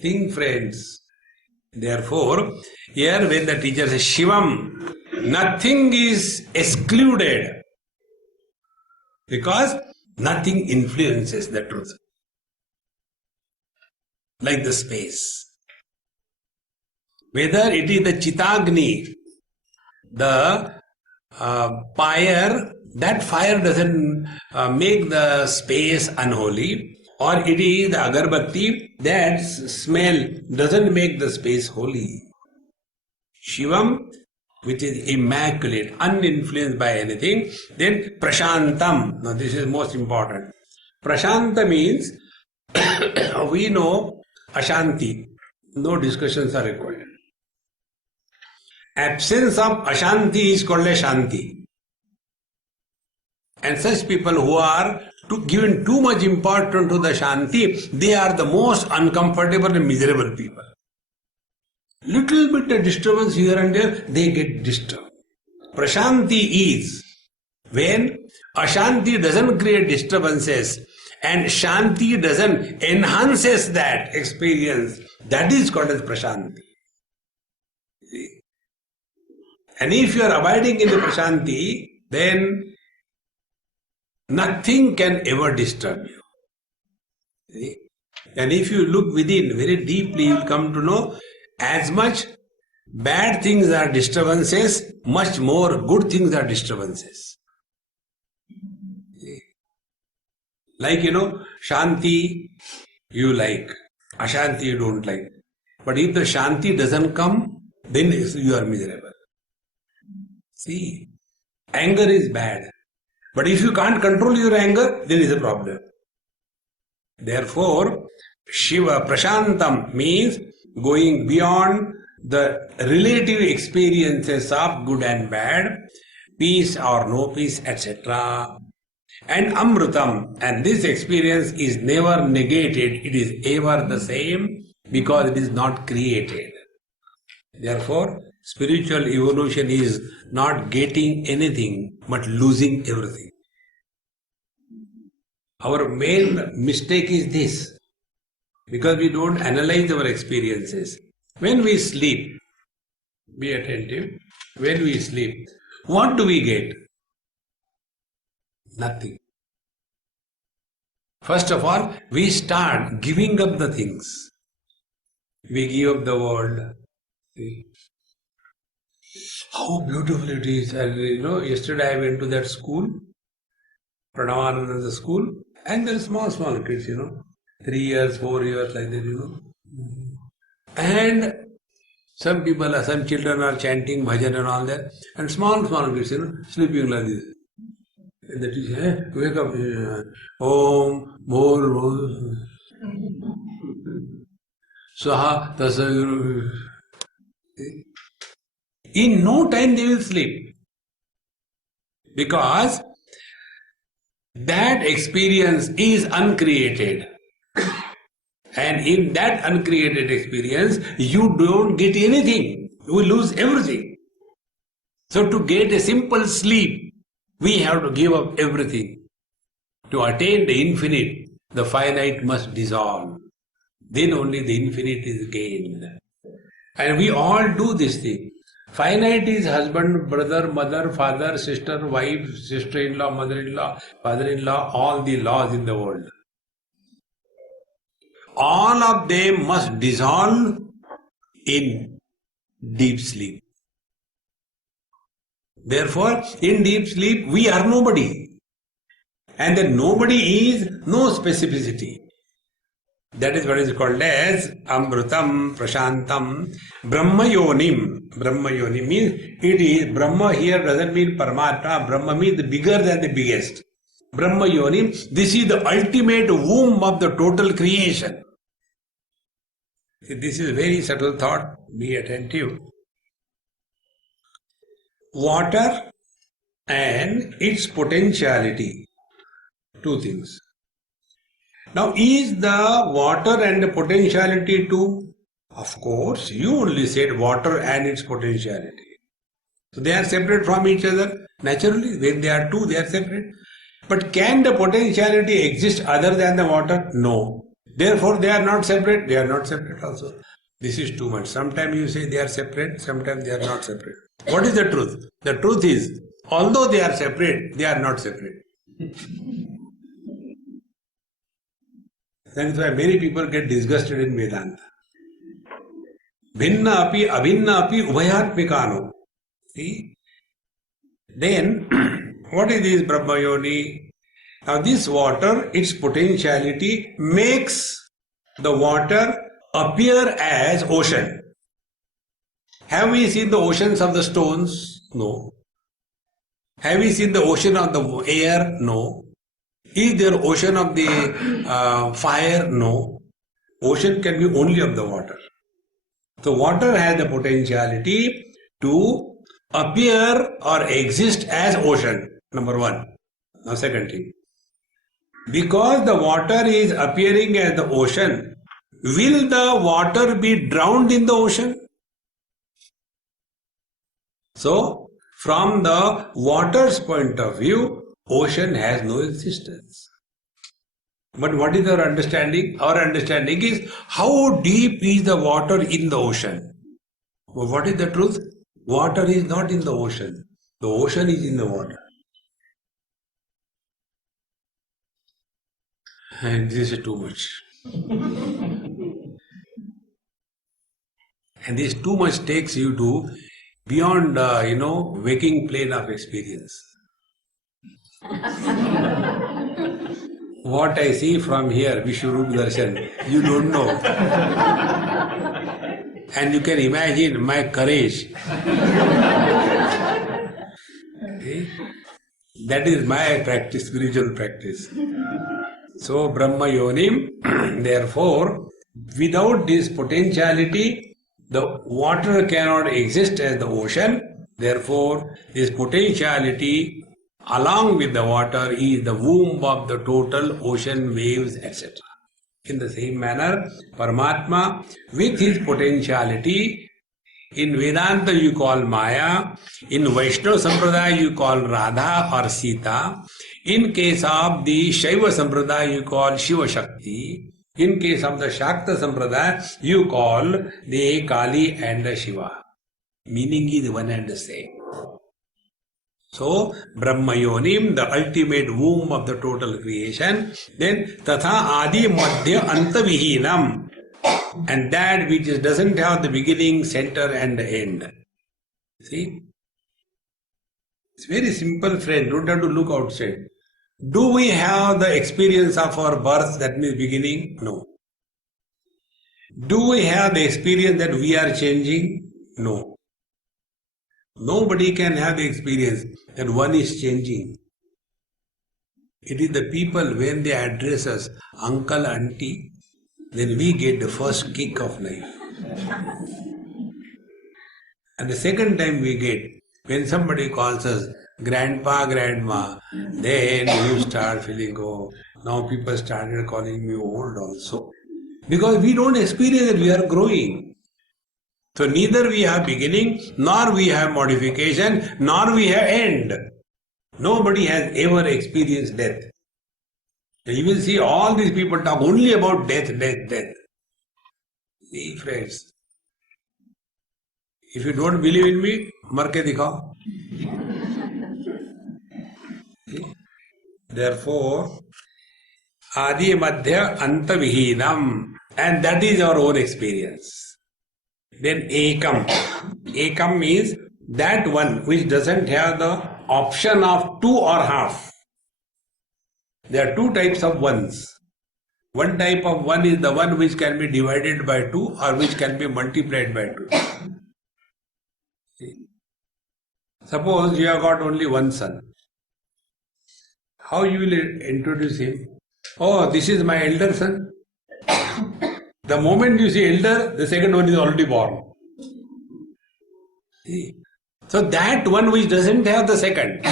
Think, friends. Therefore, here when the teacher says Shivam, nothing is excluded. Because nothing influences the truth. Like the space. Whether it is the Chitagni, the fire, that fire doesn't make the space unholy, or it is the agarbatti, that smell doesn't make the space holy. Shivam, which is immaculate, uninfluenced by anything. Then Prashantam. Now this is most important. Prashanta means we know Ashanti. No discussions are required. Absence of Ashanti is called as Shanti. And such people who are given too much importance to the Shanti, they are the most uncomfortable and miserable people. Little bit of disturbance here and there, they get disturbed. Prashanti is when Ashanti doesn't create disturbances and Shanti doesn't enhances that experience. That is called as Prashanti. And if you are abiding in the Prashanti, then nothing can ever disturb you. And if you look within very deeply, you will come to know as much bad things are disturbances, much more good things are disturbances. Like, Shanti you like, Ashanti you don't like. But if the Shanti doesn't come, then you are miserable. See, anger is bad. But if you can't control your anger, there is a problem. Therefore, Shiva Prashantam means going beyond the relative experiences of good and bad, peace or no peace, etc. And Amrutam, and this experience is never negated, it is ever the same because it is not created. Therefore, spiritual evolution is not getting anything but losing everything. Our main mistake is this, because we don't analyze our experiences. When we sleep, be attentive, when we sleep, what do we get? Nothing. First of all, we start giving up the things. We give up the world. See? How beautiful it is. And yesterday I went to that school, Pranavananda school, and there are small kids, 3 years, 4 years, like that, And some children are chanting bhajan and all that, and small kids, sleeping like this. And the teacher, wake up, Om, Bhor, Swaha, Tasaguru. In no time they will sleep. Because that experience is uncreated. And in that uncreated experience, you don't get anything. You will lose everything. So to get a simple sleep, we have to give up everything. To attain the infinite, the finite must dissolve. Then only the infinite is gained. And we all do this thing. Finite is husband, brother, mother, father, sister, wife, sister-in-law, mother-in-law, father-in-law, all the laws in the world. All of them must dissolve in deep sleep. Therefore, in deep sleep, we are nobody. And the nobody is no specificity. That is what is called as Amrutam, Prashantam, Brahma Yonim. Brahma Yonim means it is, Brahma here doesn't mean Paramatma, Brahma means bigger than the biggest. Brahma Yonim, this is the ultimate womb of the total creation. This is a very subtle thought, be attentive. Water and its potentiality, two things. Now, is the water and the potentiality two? Of course, you only said water and its potentiality. So they are separate from each other. Naturally, when they are two, they are separate. But can the potentiality exist other than the water? No. Therefore, they are not separate. They are not separate also. This is too much. Sometimes you say they are separate, sometimes they are not separate. What is the truth? The truth is, although they are separate, they are not separate. That is why many people get disgusted in Vedanta. Bhinna api, abhinna api, ubhayatmikano. See? Then, what is this Brahma Yoni? Now this water, its potentiality makes the water appear as ocean. Have we seen the oceans of the stones? No. Have we seen the ocean of the air? No. Is there ocean of the fire? No. Ocean can be only of the water. So water has the potentiality to appear or exist as ocean, number one. Now second thing, because the water is appearing as the ocean, will the water be drowned in the ocean? So, from the water's point of view, ocean has no existence. But what is our understanding? Our understanding is how deep is the water in the ocean? Well, what is the truth? Water is not in the ocean. The ocean is in the water. And this is too much. And this too much takes you to beyond, waking plane of experience. what I see from here, Vishwarup Darshan, you don't know. And you can imagine my courage. See? That is my practice, spiritual practice. So, Brahma Yonim, therefore, without this potentiality, the water cannot exist as the ocean. Therefore, this potentiality, along with the water, is the womb of the total ocean, waves, etc. In the same manner, Paramatma, with his potentiality, in Vedanta you call Maya, in Vaishnava Sampradaya you call Radha or Sita, in case of the Shaiva Sampradaya you call Shiva Shakti, in case of the Shakta Sampradaya you call the Kali and the Shiva. Meaning is one and the same. So, Brahma Yonim, the ultimate womb of the total creation, then Tatha Adi Madhya Anta Vihinam, and that which doesn't have the beginning, center and the end. See? It's very simple, friend. Don't have to look outside. Do we have the experience of our birth, that means beginning? No. Do we have the experience that we are changing? No. Nobody can have the experience that one is changing. It is the people when they address us, uncle, auntie, then we get the first kick of life. And the second time we get, when somebody calls us grandpa, grandma, then you start feeling, oh, now people started calling me old also. Because we don't experience that we are growing. So neither we have beginning, nor we have modification, nor we have end. Nobody has ever experienced death. You will see all these people talk only about death, death, death. See, friends, if you don't believe in me, mar ke dikhao. Therefore, Adi Madhya Anta Vihinam, and that is our own experience. Then Ekam. Ekam means that one which doesn't have the option of two or half. There are two types of ones. One type of one is the one which can be divided by two or which can be multiplied by two. See? Suppose you have got only one son. How you will introduce him? Oh, this is my elder son. The moment you see elder, the second one is already born. See? So that one which doesn't have the second,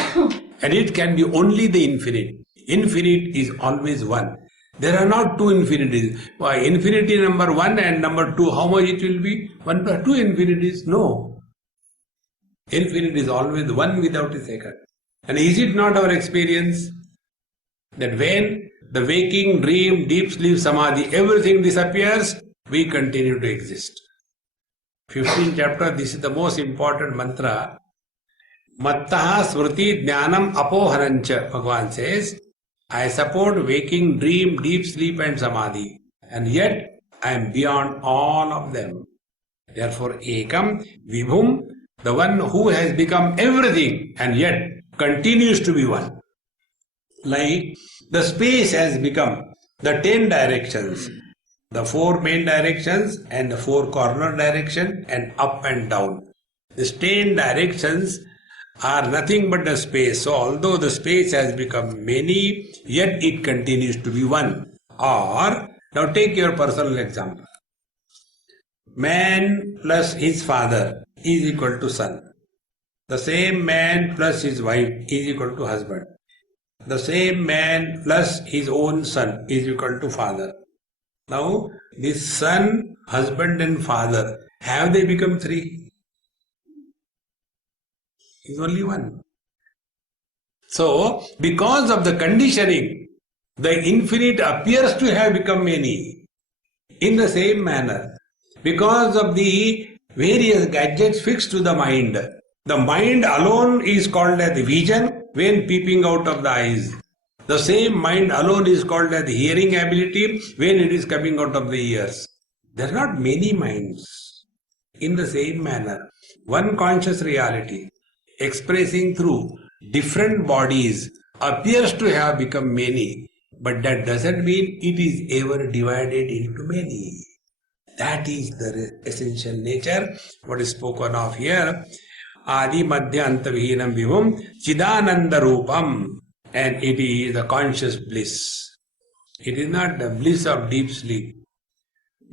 and it can be only the infinite. Infinite is always one. There are not two infinities. Why? Infinity number one and number two, how much it will be? 1 plus 2 infinities? No. Infinite is always one without a second. And is it not our experience that when the waking, dream, deep sleep, samadhi, everything disappears, we continue to exist? 15th chapter, this is the most important mantra. Mattaha smriti jnanam apoharancha, Bhagavan says, I support waking, dream, deep sleep and samadhi, and yet I am beyond all of them. Therefore, Ekam, Vibhum, the one who has become everything and yet continues to be one. Like the space has become the 10 directions, the 4 main directions and the 4 corner direction and up and down. These 10 directions are nothing but the space. So although the space has become many, yet it continues to be one. Or, now take your personal example. Man plus his father is equal to son. The same man plus his wife is equal to husband. The same man plus his own son is equal to father. Now, this son, husband and father, have they become 3? Is only one. So, because of the conditioning, the infinite appears to have become many. In the same manner, because of the various gadgets fixed to the mind alone is called as the vision when peeping out of the eyes. The same mind alone is called as the hearing ability when it is coming out of the ears. There are not many minds. In the same manner, one conscious reality expressing through different bodies appears to have become many, But that doesn't mean it is ever divided into many. That is the essential nature, what is spoken of here. Adi Madhya Antavihinam Vibhum Chidananda Rupam. And it is the conscious bliss. It is not the bliss of deep sleep.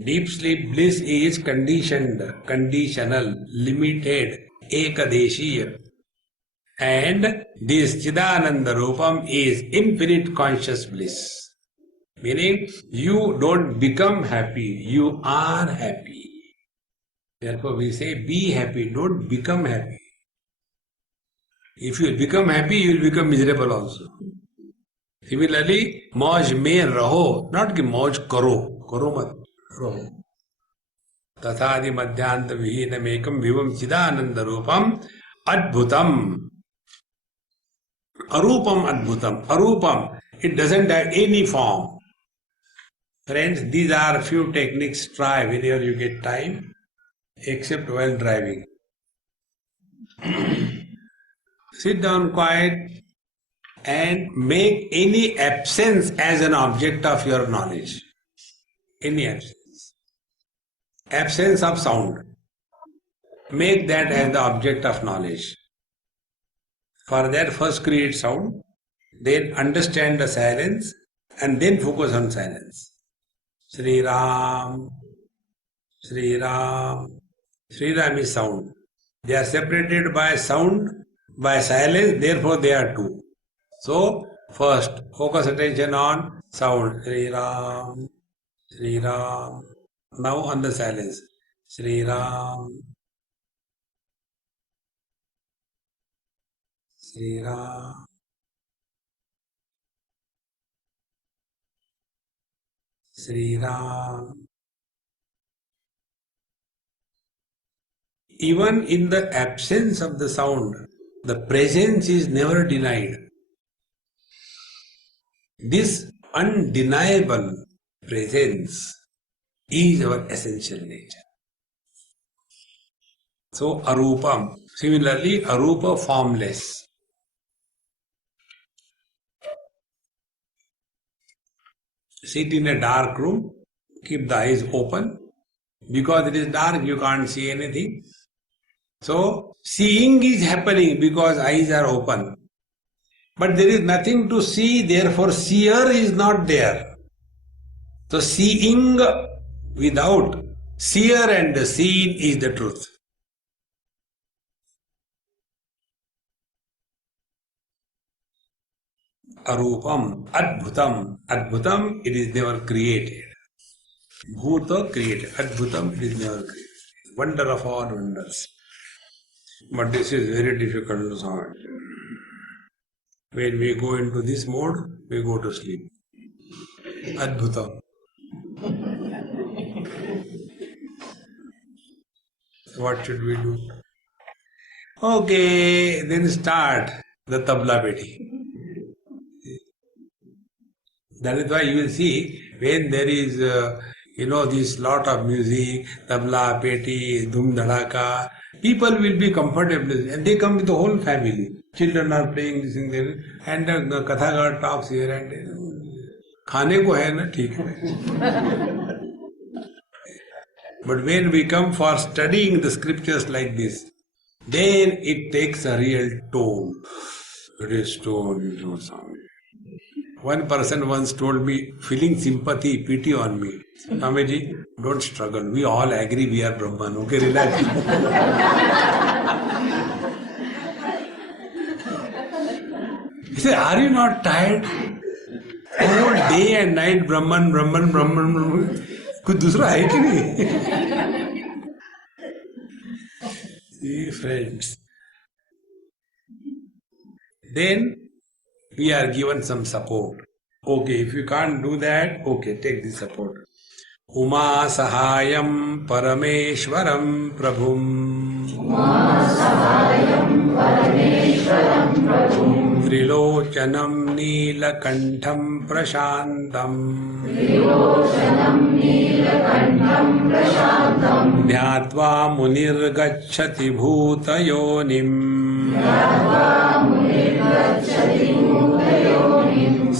Deep sleep bliss is conditioned, conditional, limited, ekadeshiya. And this Chidananda Rupam is infinite conscious bliss. Meaning, you don't become happy, you are happy. Therefore, we say, be happy, don't become happy. If you become happy, you will become miserable also. Similarly, मौज में रहो, not कि मौज करो मत, रहो. तथादि मध्यांत विहीनमेकं विभुं चिदानंद रूपम adbhutam. Arupam adbhutam. Arupam, it doesn't have any form. Friends, these are few techniques. Try whenever you get time, except while driving. Sit down quiet and make any absence as an object of your knowledge. Any absence. Absence of sound. Make that as the object of knowledge. For that, first create sound, then understand the silence, and then focus on silence. Sri Ram, Sri Ram. Sri Ram is sound. They are separated by sound, by silence, therefore they are two. So, first, focus attention on sound. Sri Ram, Sri Ram. Now on the silence. Sri Ram, Sri Ram. Sri Ram. Even in the absence of the sound, the presence is never denied. This undeniable presence is our essential nature. So, arupam. Similarly, arupa, formless. Sit in a dark room, keep the eyes open. Because it is dark, you can't see anything. So, seeing is happening because eyes are open. But there is nothing to see, therefore seer is not there. So, seeing without seer and seen is the truth. Arupam, adbhutam. Adbhutam, it is never created. Bhuta, created. Adbhutam, it is never created. Wonder of all wonders. But this is very difficult to solve. When we go into this mode, we go to sleep. Adbhutam. What should we do? Okay, then start the tabla peti. That is why you will see when there is, this lot of music, tabla, peti, dhum dhadaka, people will be comfortable and they come with the whole family. Children are playing this thing there and the Kathagar talks here and there. Khane ko hai na, theek hai. But when we come for studying the scriptures like this, then it takes a real tone. It is tone, One person once told me, feeling sympathy, pity on me. Swamiji, don't struggle. We all agree we are Brahman. Okay, relax. He said, are you not tired? Whole day and night, Brahman, Brahman, Brahman, Brahman. कुछ दूसरा है कि नहीं? See, friends. Then we are given some support. Okay, if you can't do that, okay, take this support. Uma Sahayam Parameshwaram Prabhum. Uma Sahayam Parameshwaram Prabhum. Trilochanam Neelakantham Prashantam. Trilochanam Neelakantham Prashantam. ध्यात्वा मुनिर्गच्छति भूतयोनिम्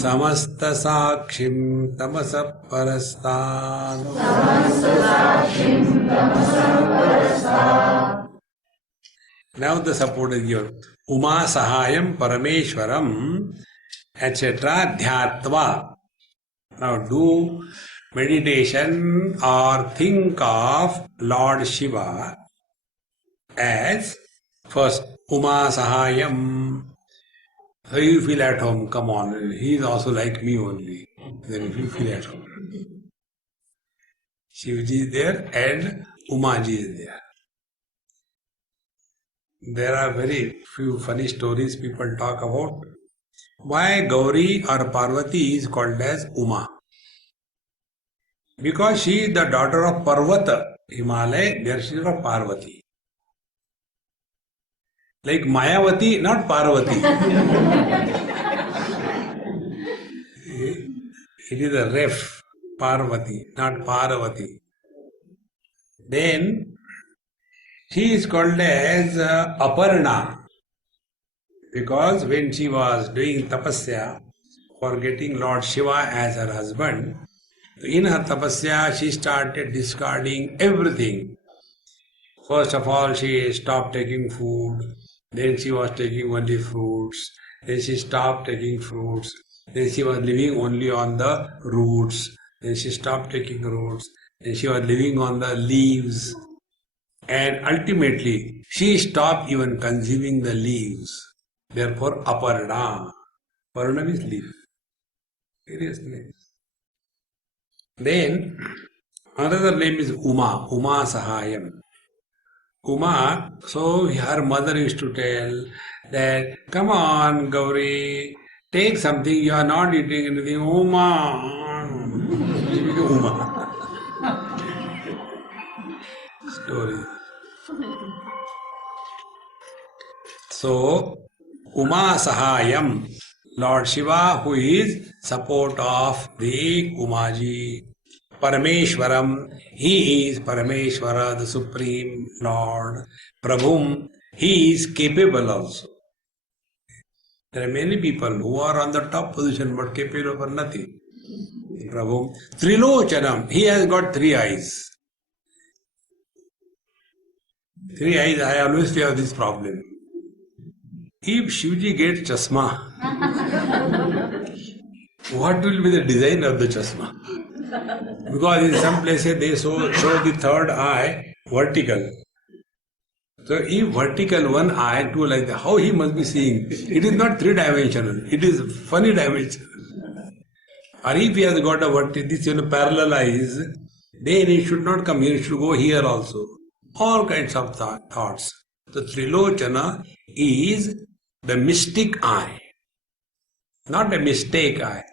समस्तसाक्षिं तमसः परस्तात्. Now the support is given. Uma Sahayam Parameshwaram, etc. Dhyatva. Now do meditation or think of Lord Shiva as first Uma Sahayam. So you feel at home, come on, he is also like me only. Then you feel at home. Shivji is there and Umaji is there. There are very few funny stories people talk about. Why Gauri or Parvati is called as Uma? Because she is the daughter of Parvata, Himalaya, there she is of Parvati. Like Mayavati, not Parvati. It is a ref, Parvati, not Parvati. Then she is called as Aparna because when she was doing tapasya for getting Lord Shiva as her husband, in her tapasya she started discarding everything. First of all, she stopped taking food, then she was taking only fruits, then she stopped taking fruits, then she was living only on the roots, then she stopped taking roots, then she was living on the leaves. And ultimately, she stopped even consuming the leaves. Therefore, Aparna. Aparna means leaf. Seriously. Then, another name is Uma. Uma Sahayam. Uma, so her mother used to tell that, come on, Gauri, take something, you are not eating anything. Uma. She became Uma. Story. So, Uma Sahayam, Lord Shiva, who is support of the Umaji. Parameshwaram, he is Parameshwara, the Supreme Lord. Prabhum, he is capable also. There are many people who are on the top position but capable of nothing. Prabhum. Trilochanam, he has got 3 eyes. 3 eyes, I always have this problem. If Shivji gets chasma, what will be the design of the chasma? Because in some places they show the 3rd eye vertical. So if vertical 1 eye, 2 like that, how he must be seeing? It is not 3-dimensional, it is funny dimension. Or if he has got this parallel eyes, then it should not come here, it should go here also. All kinds of thoughts. The Trilochana is the mystic eye, not a mistake eye.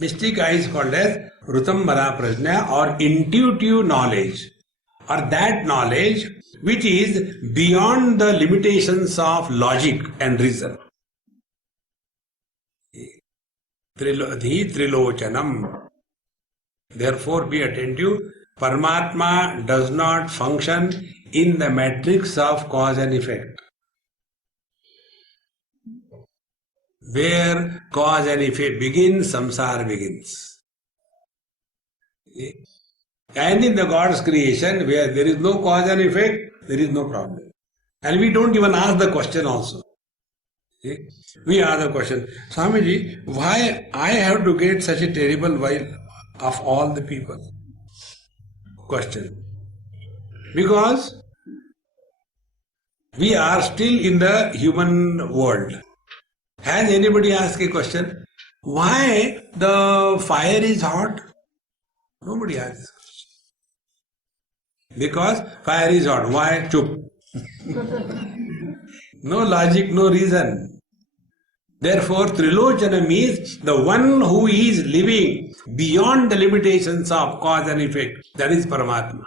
Mystic eye is called as Rutambara Prajna or intuitive knowledge, or that knowledge which is beyond the limitations of logic and reason. The Trilochanam. Therefore, be attentive. Paramatma does not function in the matrix of cause and effect, where cause and effect begins, samsara begins. And in the God's creation, where there is no cause and effect, there is no problem. And we don't even ask the question also. We ask the question, Swamiji, why I have to get such a terrible wife of all the people? Question. Because we are still in the human world. Has anybody asked a question? Why the fire is hot? Nobody asks. Because fire is hot. Why? Chup. No logic, no reason. Therefore, Trilochanam means the one who is living beyond the limitations of cause and effect. That is Paramatma.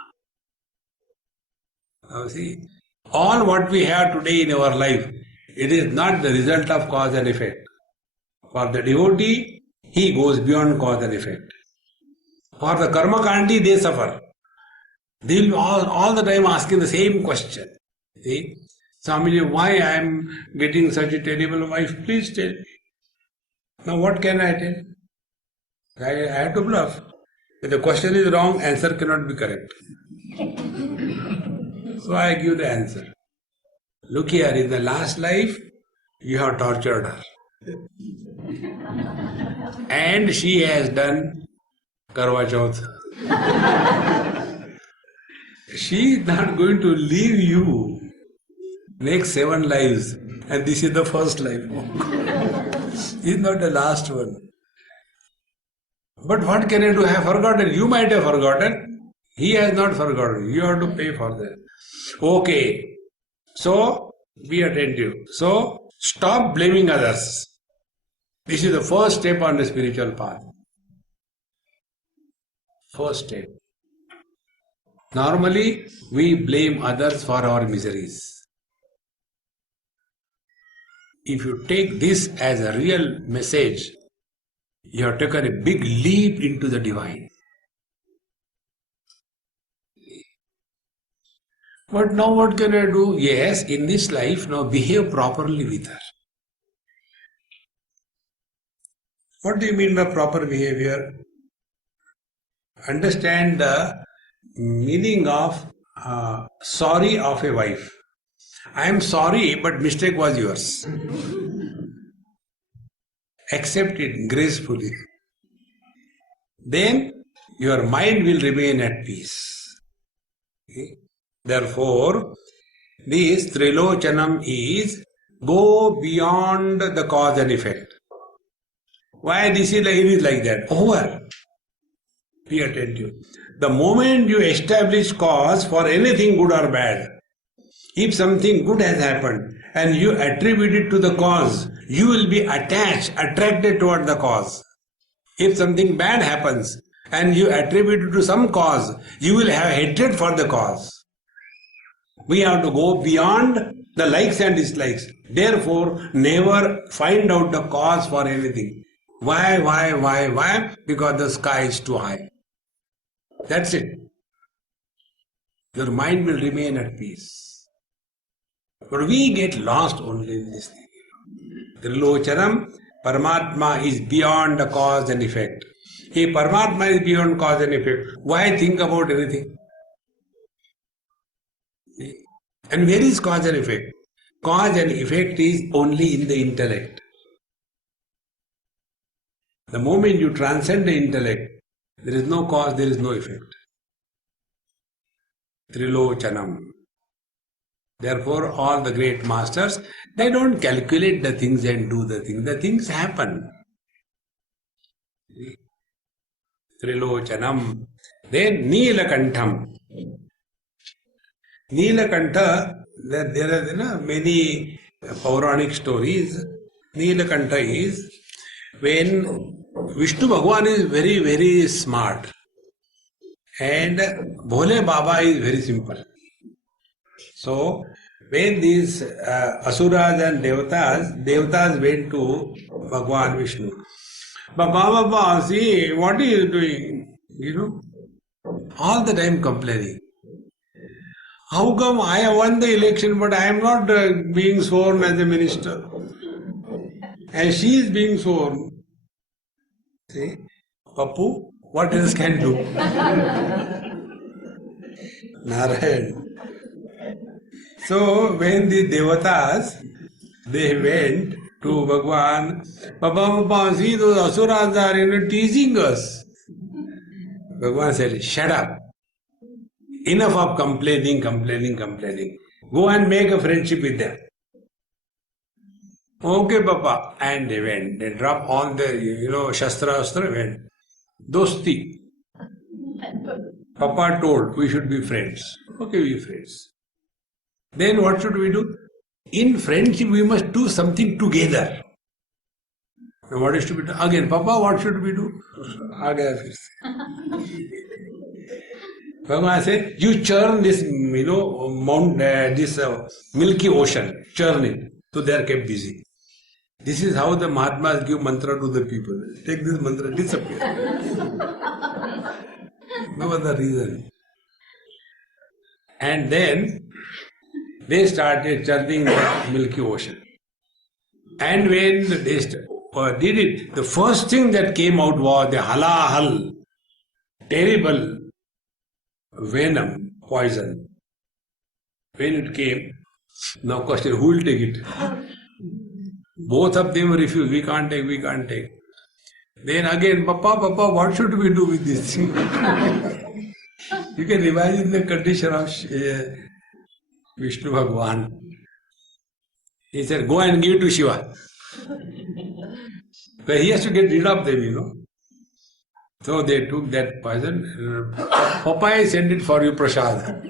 Now see, all what we have today in our life, it is not the result of cause and effect. For the devotee, he goes beyond cause and effect. For the karmakandi, they suffer. They will be all the time asking the same question. See, Swamiji, why I am getting such a terrible wife? Please tell me. Now what can I tell? I have to bluff. If the question is wrong, answer cannot be correct. So I give the answer. Look here, in the last life, you have tortured her. And she has done Karwa Chauth. She is not going to leave you next 7 lives, and this is the first life. This is not the last one. But what can I do? I have forgotten. You might have forgotten. He has not forgotten. You have to pay for that. Okay. So, be attentive. So, stop blaming others. This is the first step on the spiritual path. First step. Normally, we blame others for our miseries. If you take this as a real message, you have taken a big leap into the divine. But now what can I do? Yes, in this life, now behave properly with her. What do you mean by proper behavior? Understand the meaning of sorry of a wife. I am sorry, but mistake was yours. Accept it gracefully. Then your mind will remain at peace. Okay? Therefore, this Trilochanam is go beyond the cause and effect. Why this is like that? Over. Be attentive. The moment you establish cause for anything good or bad, if something good has happened and you attribute it to the cause, you will be attracted toward the cause. If something bad happens and you attribute it to some cause, you will have hatred for the cause. We have to go beyond the likes and dislikes. Therefore, never find out the cause for anything. Why? Because the sky is too high. That's it. Your mind will remain at peace. But we get lost only in this thing. Trilochanam, Paramatma is beyond the cause and effect. If Paramatma is beyond cause and effect, why think about anything? And where is cause and effect? Cause and effect is only in the intellect. The moment you transcend the intellect, there is no cause, there is no effect. Trilochanam. Therefore, all the great masters, they don't calculate the things and do the things. The things happen. Trilochanam. Then Neelakantham. Neelakantha, there are many Puranic stories. Neelakantha is when Vishnu Bhagwan is very, very smart and Bhole Baba is very simple. So, when these Asuras and Devatas went to Bhagwan Vishnu. Baba, see, what is he doing? All the time complaining. How come I have won the election but I am not being sworn as a minister? And she is being sworn. See, Papu, what else can do? Narayan. So when the Devatas, they went to Bhagwan, Papa, see those Asuras are teasing us. Bhagwan said, shut up. Enough of complaining. Go and make a friendship with them. Okay, Papa. And they went. They dropped all the, Shastra, went. Dosti. Papa told, we should be friends. Okay, we friends. Then what should we do? In friendship, we must do something together. Now, what is to be done? Again, Papa, what should we do? Bhagavan said, you churn this, milky ocean, churn it. So they are kept busy. This is how the Mahatmas give mantra to the people. Take this mantra, disappear. No other reason. And then they started churning the Milky Ocean. And when they did it, the first thing that came out was the halahal, terrible venom, poison. When it came, now question, who will take it? Both of them refused, we can't take. Then again, Papa, what should we do with this thing? You can imagine the condition of Vishnu Bhagwan. He said, go and give to Shiva. But he has to get rid of them, So they took that poison. Popeye sent it for you, Prasad.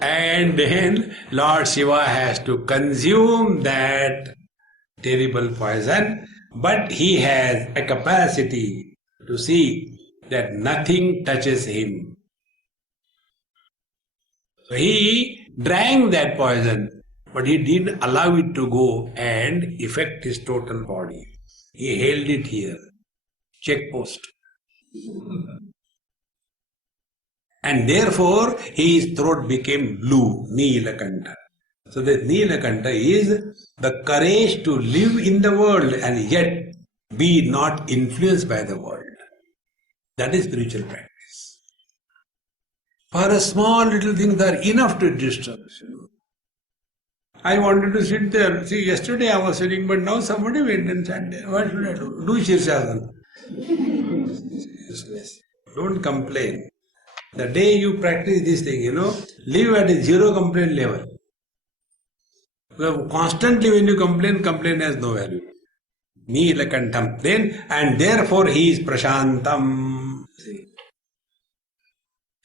And then Lord Shiva has to consume that terrible poison, but he has a capacity to see that nothing touches him. So he drank that poison, but he didn't allow it to go and affect his total body. He held it here, check post. And therefore his throat became blue, Neelakanta. So that Neelakanta is the courage to live in the world and yet be not influenced by the world. That is spiritual practice. For a small little thing, they are enough to disturb. I wanted to sit there. See, yesterday I was sitting, but now somebody went and sat there. What should I do? Do Shirshasana. Don't complain. The day you practice this thing, live at a zero complaint level. So constantly when you complain has no value. Neelakantam. Then, and therefore he is Prashantam. See.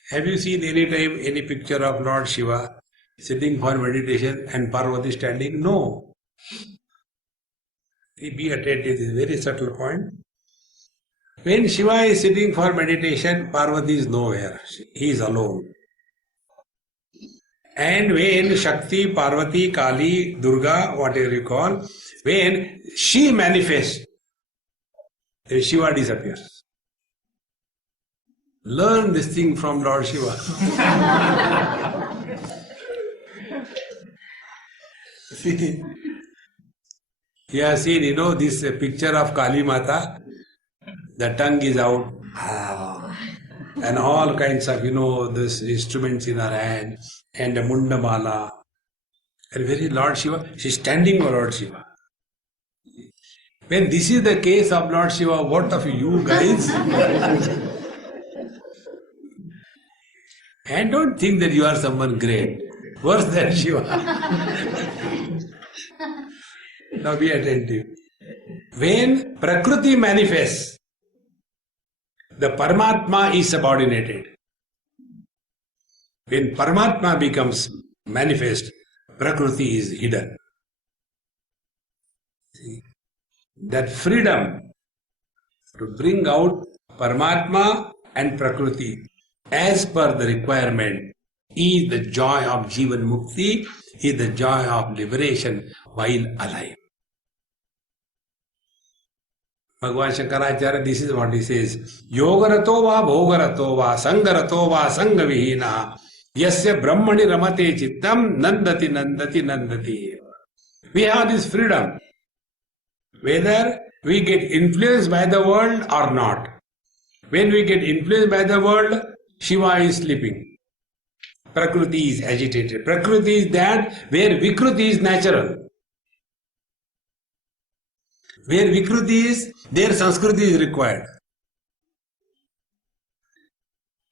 Have you seen any time any picture of Lord Shiva sitting for meditation and Parvati standing? No. Be attentive, this is a very subtle point. When Shiva is sitting for meditation, Parvati is nowhere. He is alone. And when Shakti, Parvati, Kali, Durga, whatever you call, when she manifests, then Shiva disappears. Learn this thing from Lord Shiva. See, you have seen, this picture of Kali Mata. The tongue is out, and all kinds of, this instruments in her hand, and the mundamala. And very Lord Shiva, she is standing for Lord Shiva. When this is the case of Lord Shiva, what of you guys? And don't think that you are someone great, worse than Shiva. Now be attentive. When Prakriti manifests, the Paramatma is subordinated. When Paramatma becomes manifest, Prakriti is hidden. See? That freedom to bring out Paramatma and Prakriti as per the requirement is the joy of Jivan Mukti, is the joy of liberation while alive. Bhagavan Shankaracharya, this is what he says. Yogarato va bhogarato va sangarato va sangavihina yasya brahmani ramate chittam nandati nandati nandati. We have this freedom. Whether we get influenced by the world or not. When we get influenced by the world, Shiva is sleeping. Prakriti is agitated. Prakriti is that where Vikruti is natural. Where Vikruti is, there Sanskriti is required.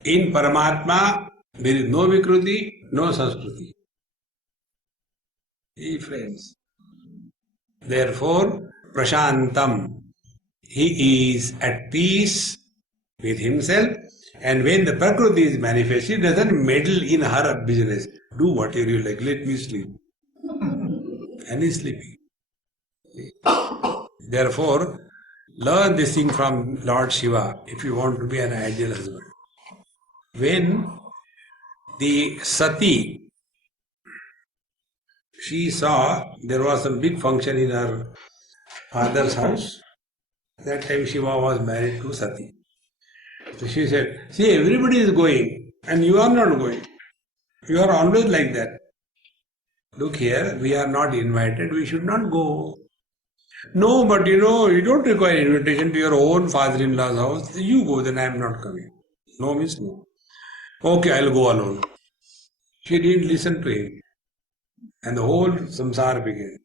In Paramatma, there is no Vikruti, no Sanskriti. He friends. Therefore, Prashantam, he is at peace with himself, and when the Prakriti is manifest, he doesn't meddle in her business. Do whatever you like, let me sleep. And he is sleeping. Therefore, learn this thing from Lord Shiva if you want to be an ideal husband. When the Sati, she saw there was some big function in her father's house. That time Shiva was married to Sati. So she said, see, everybody is going. And you are not going. You are always like that. Look here, we are not invited, we should not go. No, but you don't require invitation to your own father-in-law's house. You go, then I am not coming. No means no. Okay, I'll go alone. She didn't listen to him. And the whole samsara began.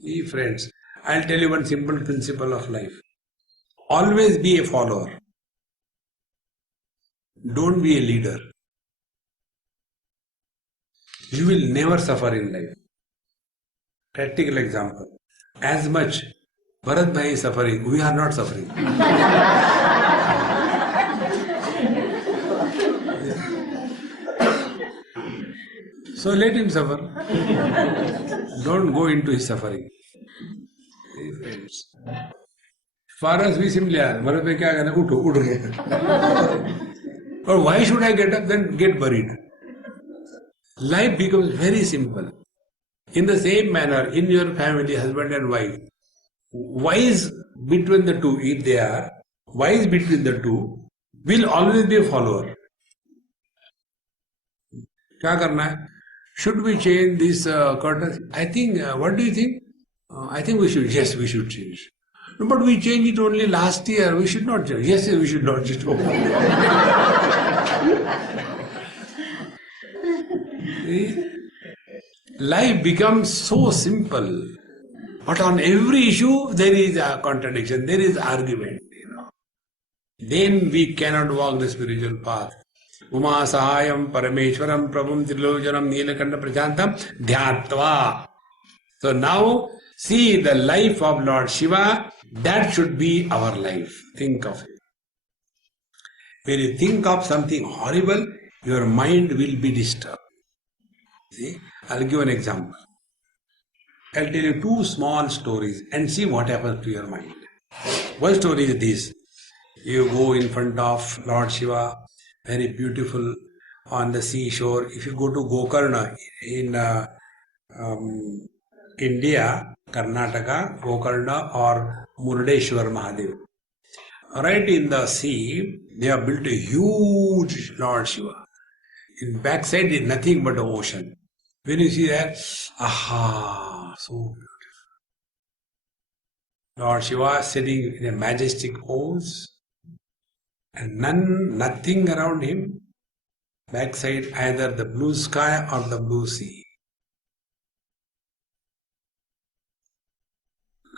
See, friends, I'll tell you one simple principle of life. Always be a follower. Don't be a leader. You will never suffer in life. Practical example. As much Bharat Bhai is suffering, we are not suffering. So let him suffer. Don't go into his suffering. See, friends. For us, we simply ask, Bharat Bhai kya karna? Utho, uth gaya. Or why should I get up? Then get buried. Life becomes very simple. In the same manner, in your family, husband and wife, wise between the two, if they are wise between the two, will always be a follower. Kya karna hai? Should we change this curtain? I think, what do you think? I think we should. Yes, we should change. No, but we changed it only last year. We should not change. Yes, we should not change. See? Life becomes so simple. But on every issue, there is a contradiction. There is argument. Then we cannot walk the spiritual path. Uma Sahayam Parameshwaram Prabhum Trilojanam Nilakanda Prachantam Dhyatva. So now, see the life of Lord Shiva, that should be our life. Think of it. When you think of something horrible, your mind will be disturbed. See, I'll give an example. I'll tell you two small stories and see what happens to your mind. One story is this. You go in front of Lord Shiva, very beautiful, on the seashore. If you go to Gokarna in India, Karnataka, Gokarna or Murdeshwar Mahadev. Right in the sea, they have built a huge Lord Shiva. In backside is nothing but the ocean. When you see that, aha, so beautiful. Lord Shiva sitting in a majestic pose and nothing around him. Backside either the blue sky or the blue sea.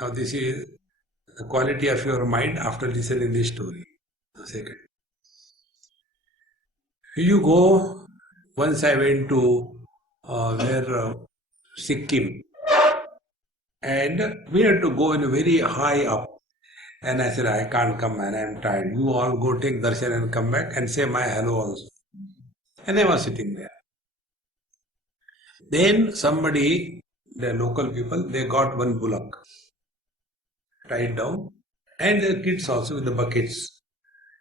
Now this is the quality of your mind after listening this story. Second. You go, once I went to Sikkim, and we had to go in very high up. And I said, I can't come man, I am tired. You all go take darshan and come back and say my hello also. And I was sitting there. Then somebody, the local people, they got one bullock, tied down, and the kids also with the buckets.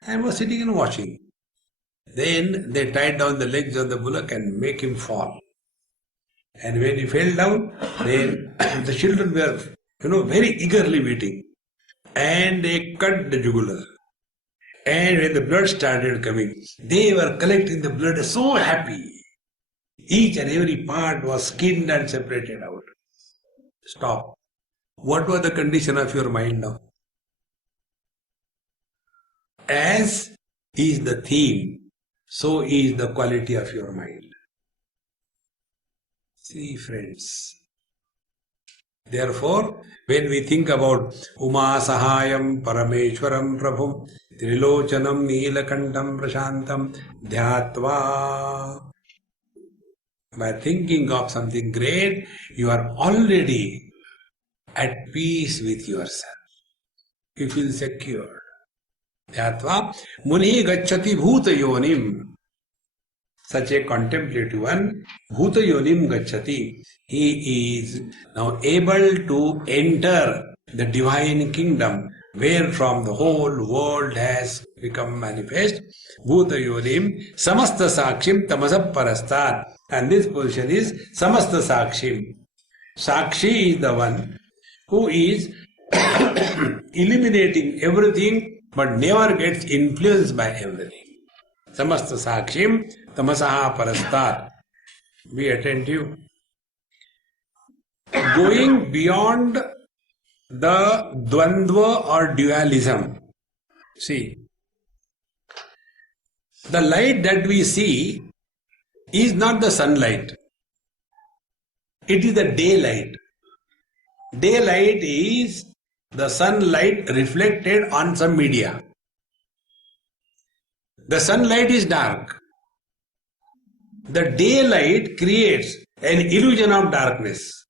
I was sitting and watching. Then they tied down the legs of the bullock and make him fall. And when he fell down, then the children were, very eagerly waiting. And they cut the jugular. And when the blood started coming, they were collecting the blood so happy. Each and every part was skinned and separated out. Stop. What was the condition of your mind now? As is the theme, so is the quality of your mind. See, friends. Therefore, when we think about Uma Sahayam Parameshwaram Prabhum Trilochanam Neelakandam Prashantam Dhyatva, by thinking of something great, you are already at peace with yourself. You feel secure. Dhyatva Muni Gacchati Bhuta Yonim. Such a contemplative one, Bhuta Yonim Gacchati. He is now able to enter the divine kingdom where from the whole world has become manifest. Bhuta Yonim Samasta Sakshim Tamasap Parastat. And this position is Samasta Sakshim. Sakshi is the one who is eliminating everything but never gets influenced by everything. samasta sakshim tamasaha parastat. Be attentive. Going beyond the dvandva or dualism. See, the light that we see is not the sunlight. It is the daylight. Daylight is the sunlight reflected on some media. The sunlight is dark. The daylight creates an illusion of darkness.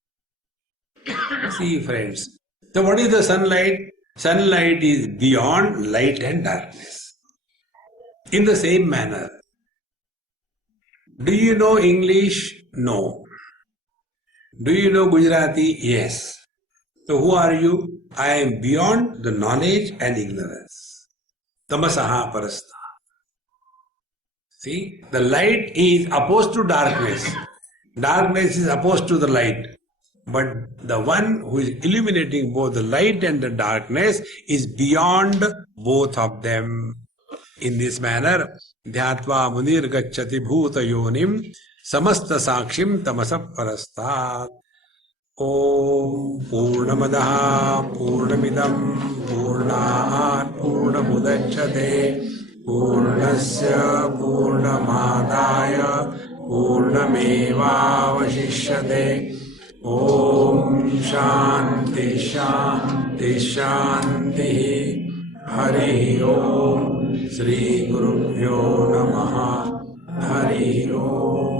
See, friends. So what is the sunlight? Sunlight is beyond light and darkness. In the same manner, do you know English? No. Do you know Gujarati? Yes. So who are you? I am beyond the knowledge and ignorance. Tamasaha parastha. See, the light is opposed to darkness. Darkness is opposed to the light. But the one who is illuminating both the light and the darkness is beyond both of them. In this manner, Dhyatva Munir Gacchati Bhuta Yonim Samasta Sakshim Tamasa Parastat. Om Purnamadaha Purnamidam Purnat Purnamudachyate Purnasya Purnamadaya Purnameva Vashishyate. Om Shanti Shanti Shanti. Hari Om. Shri Gurubhyo Namaha. Hari Om.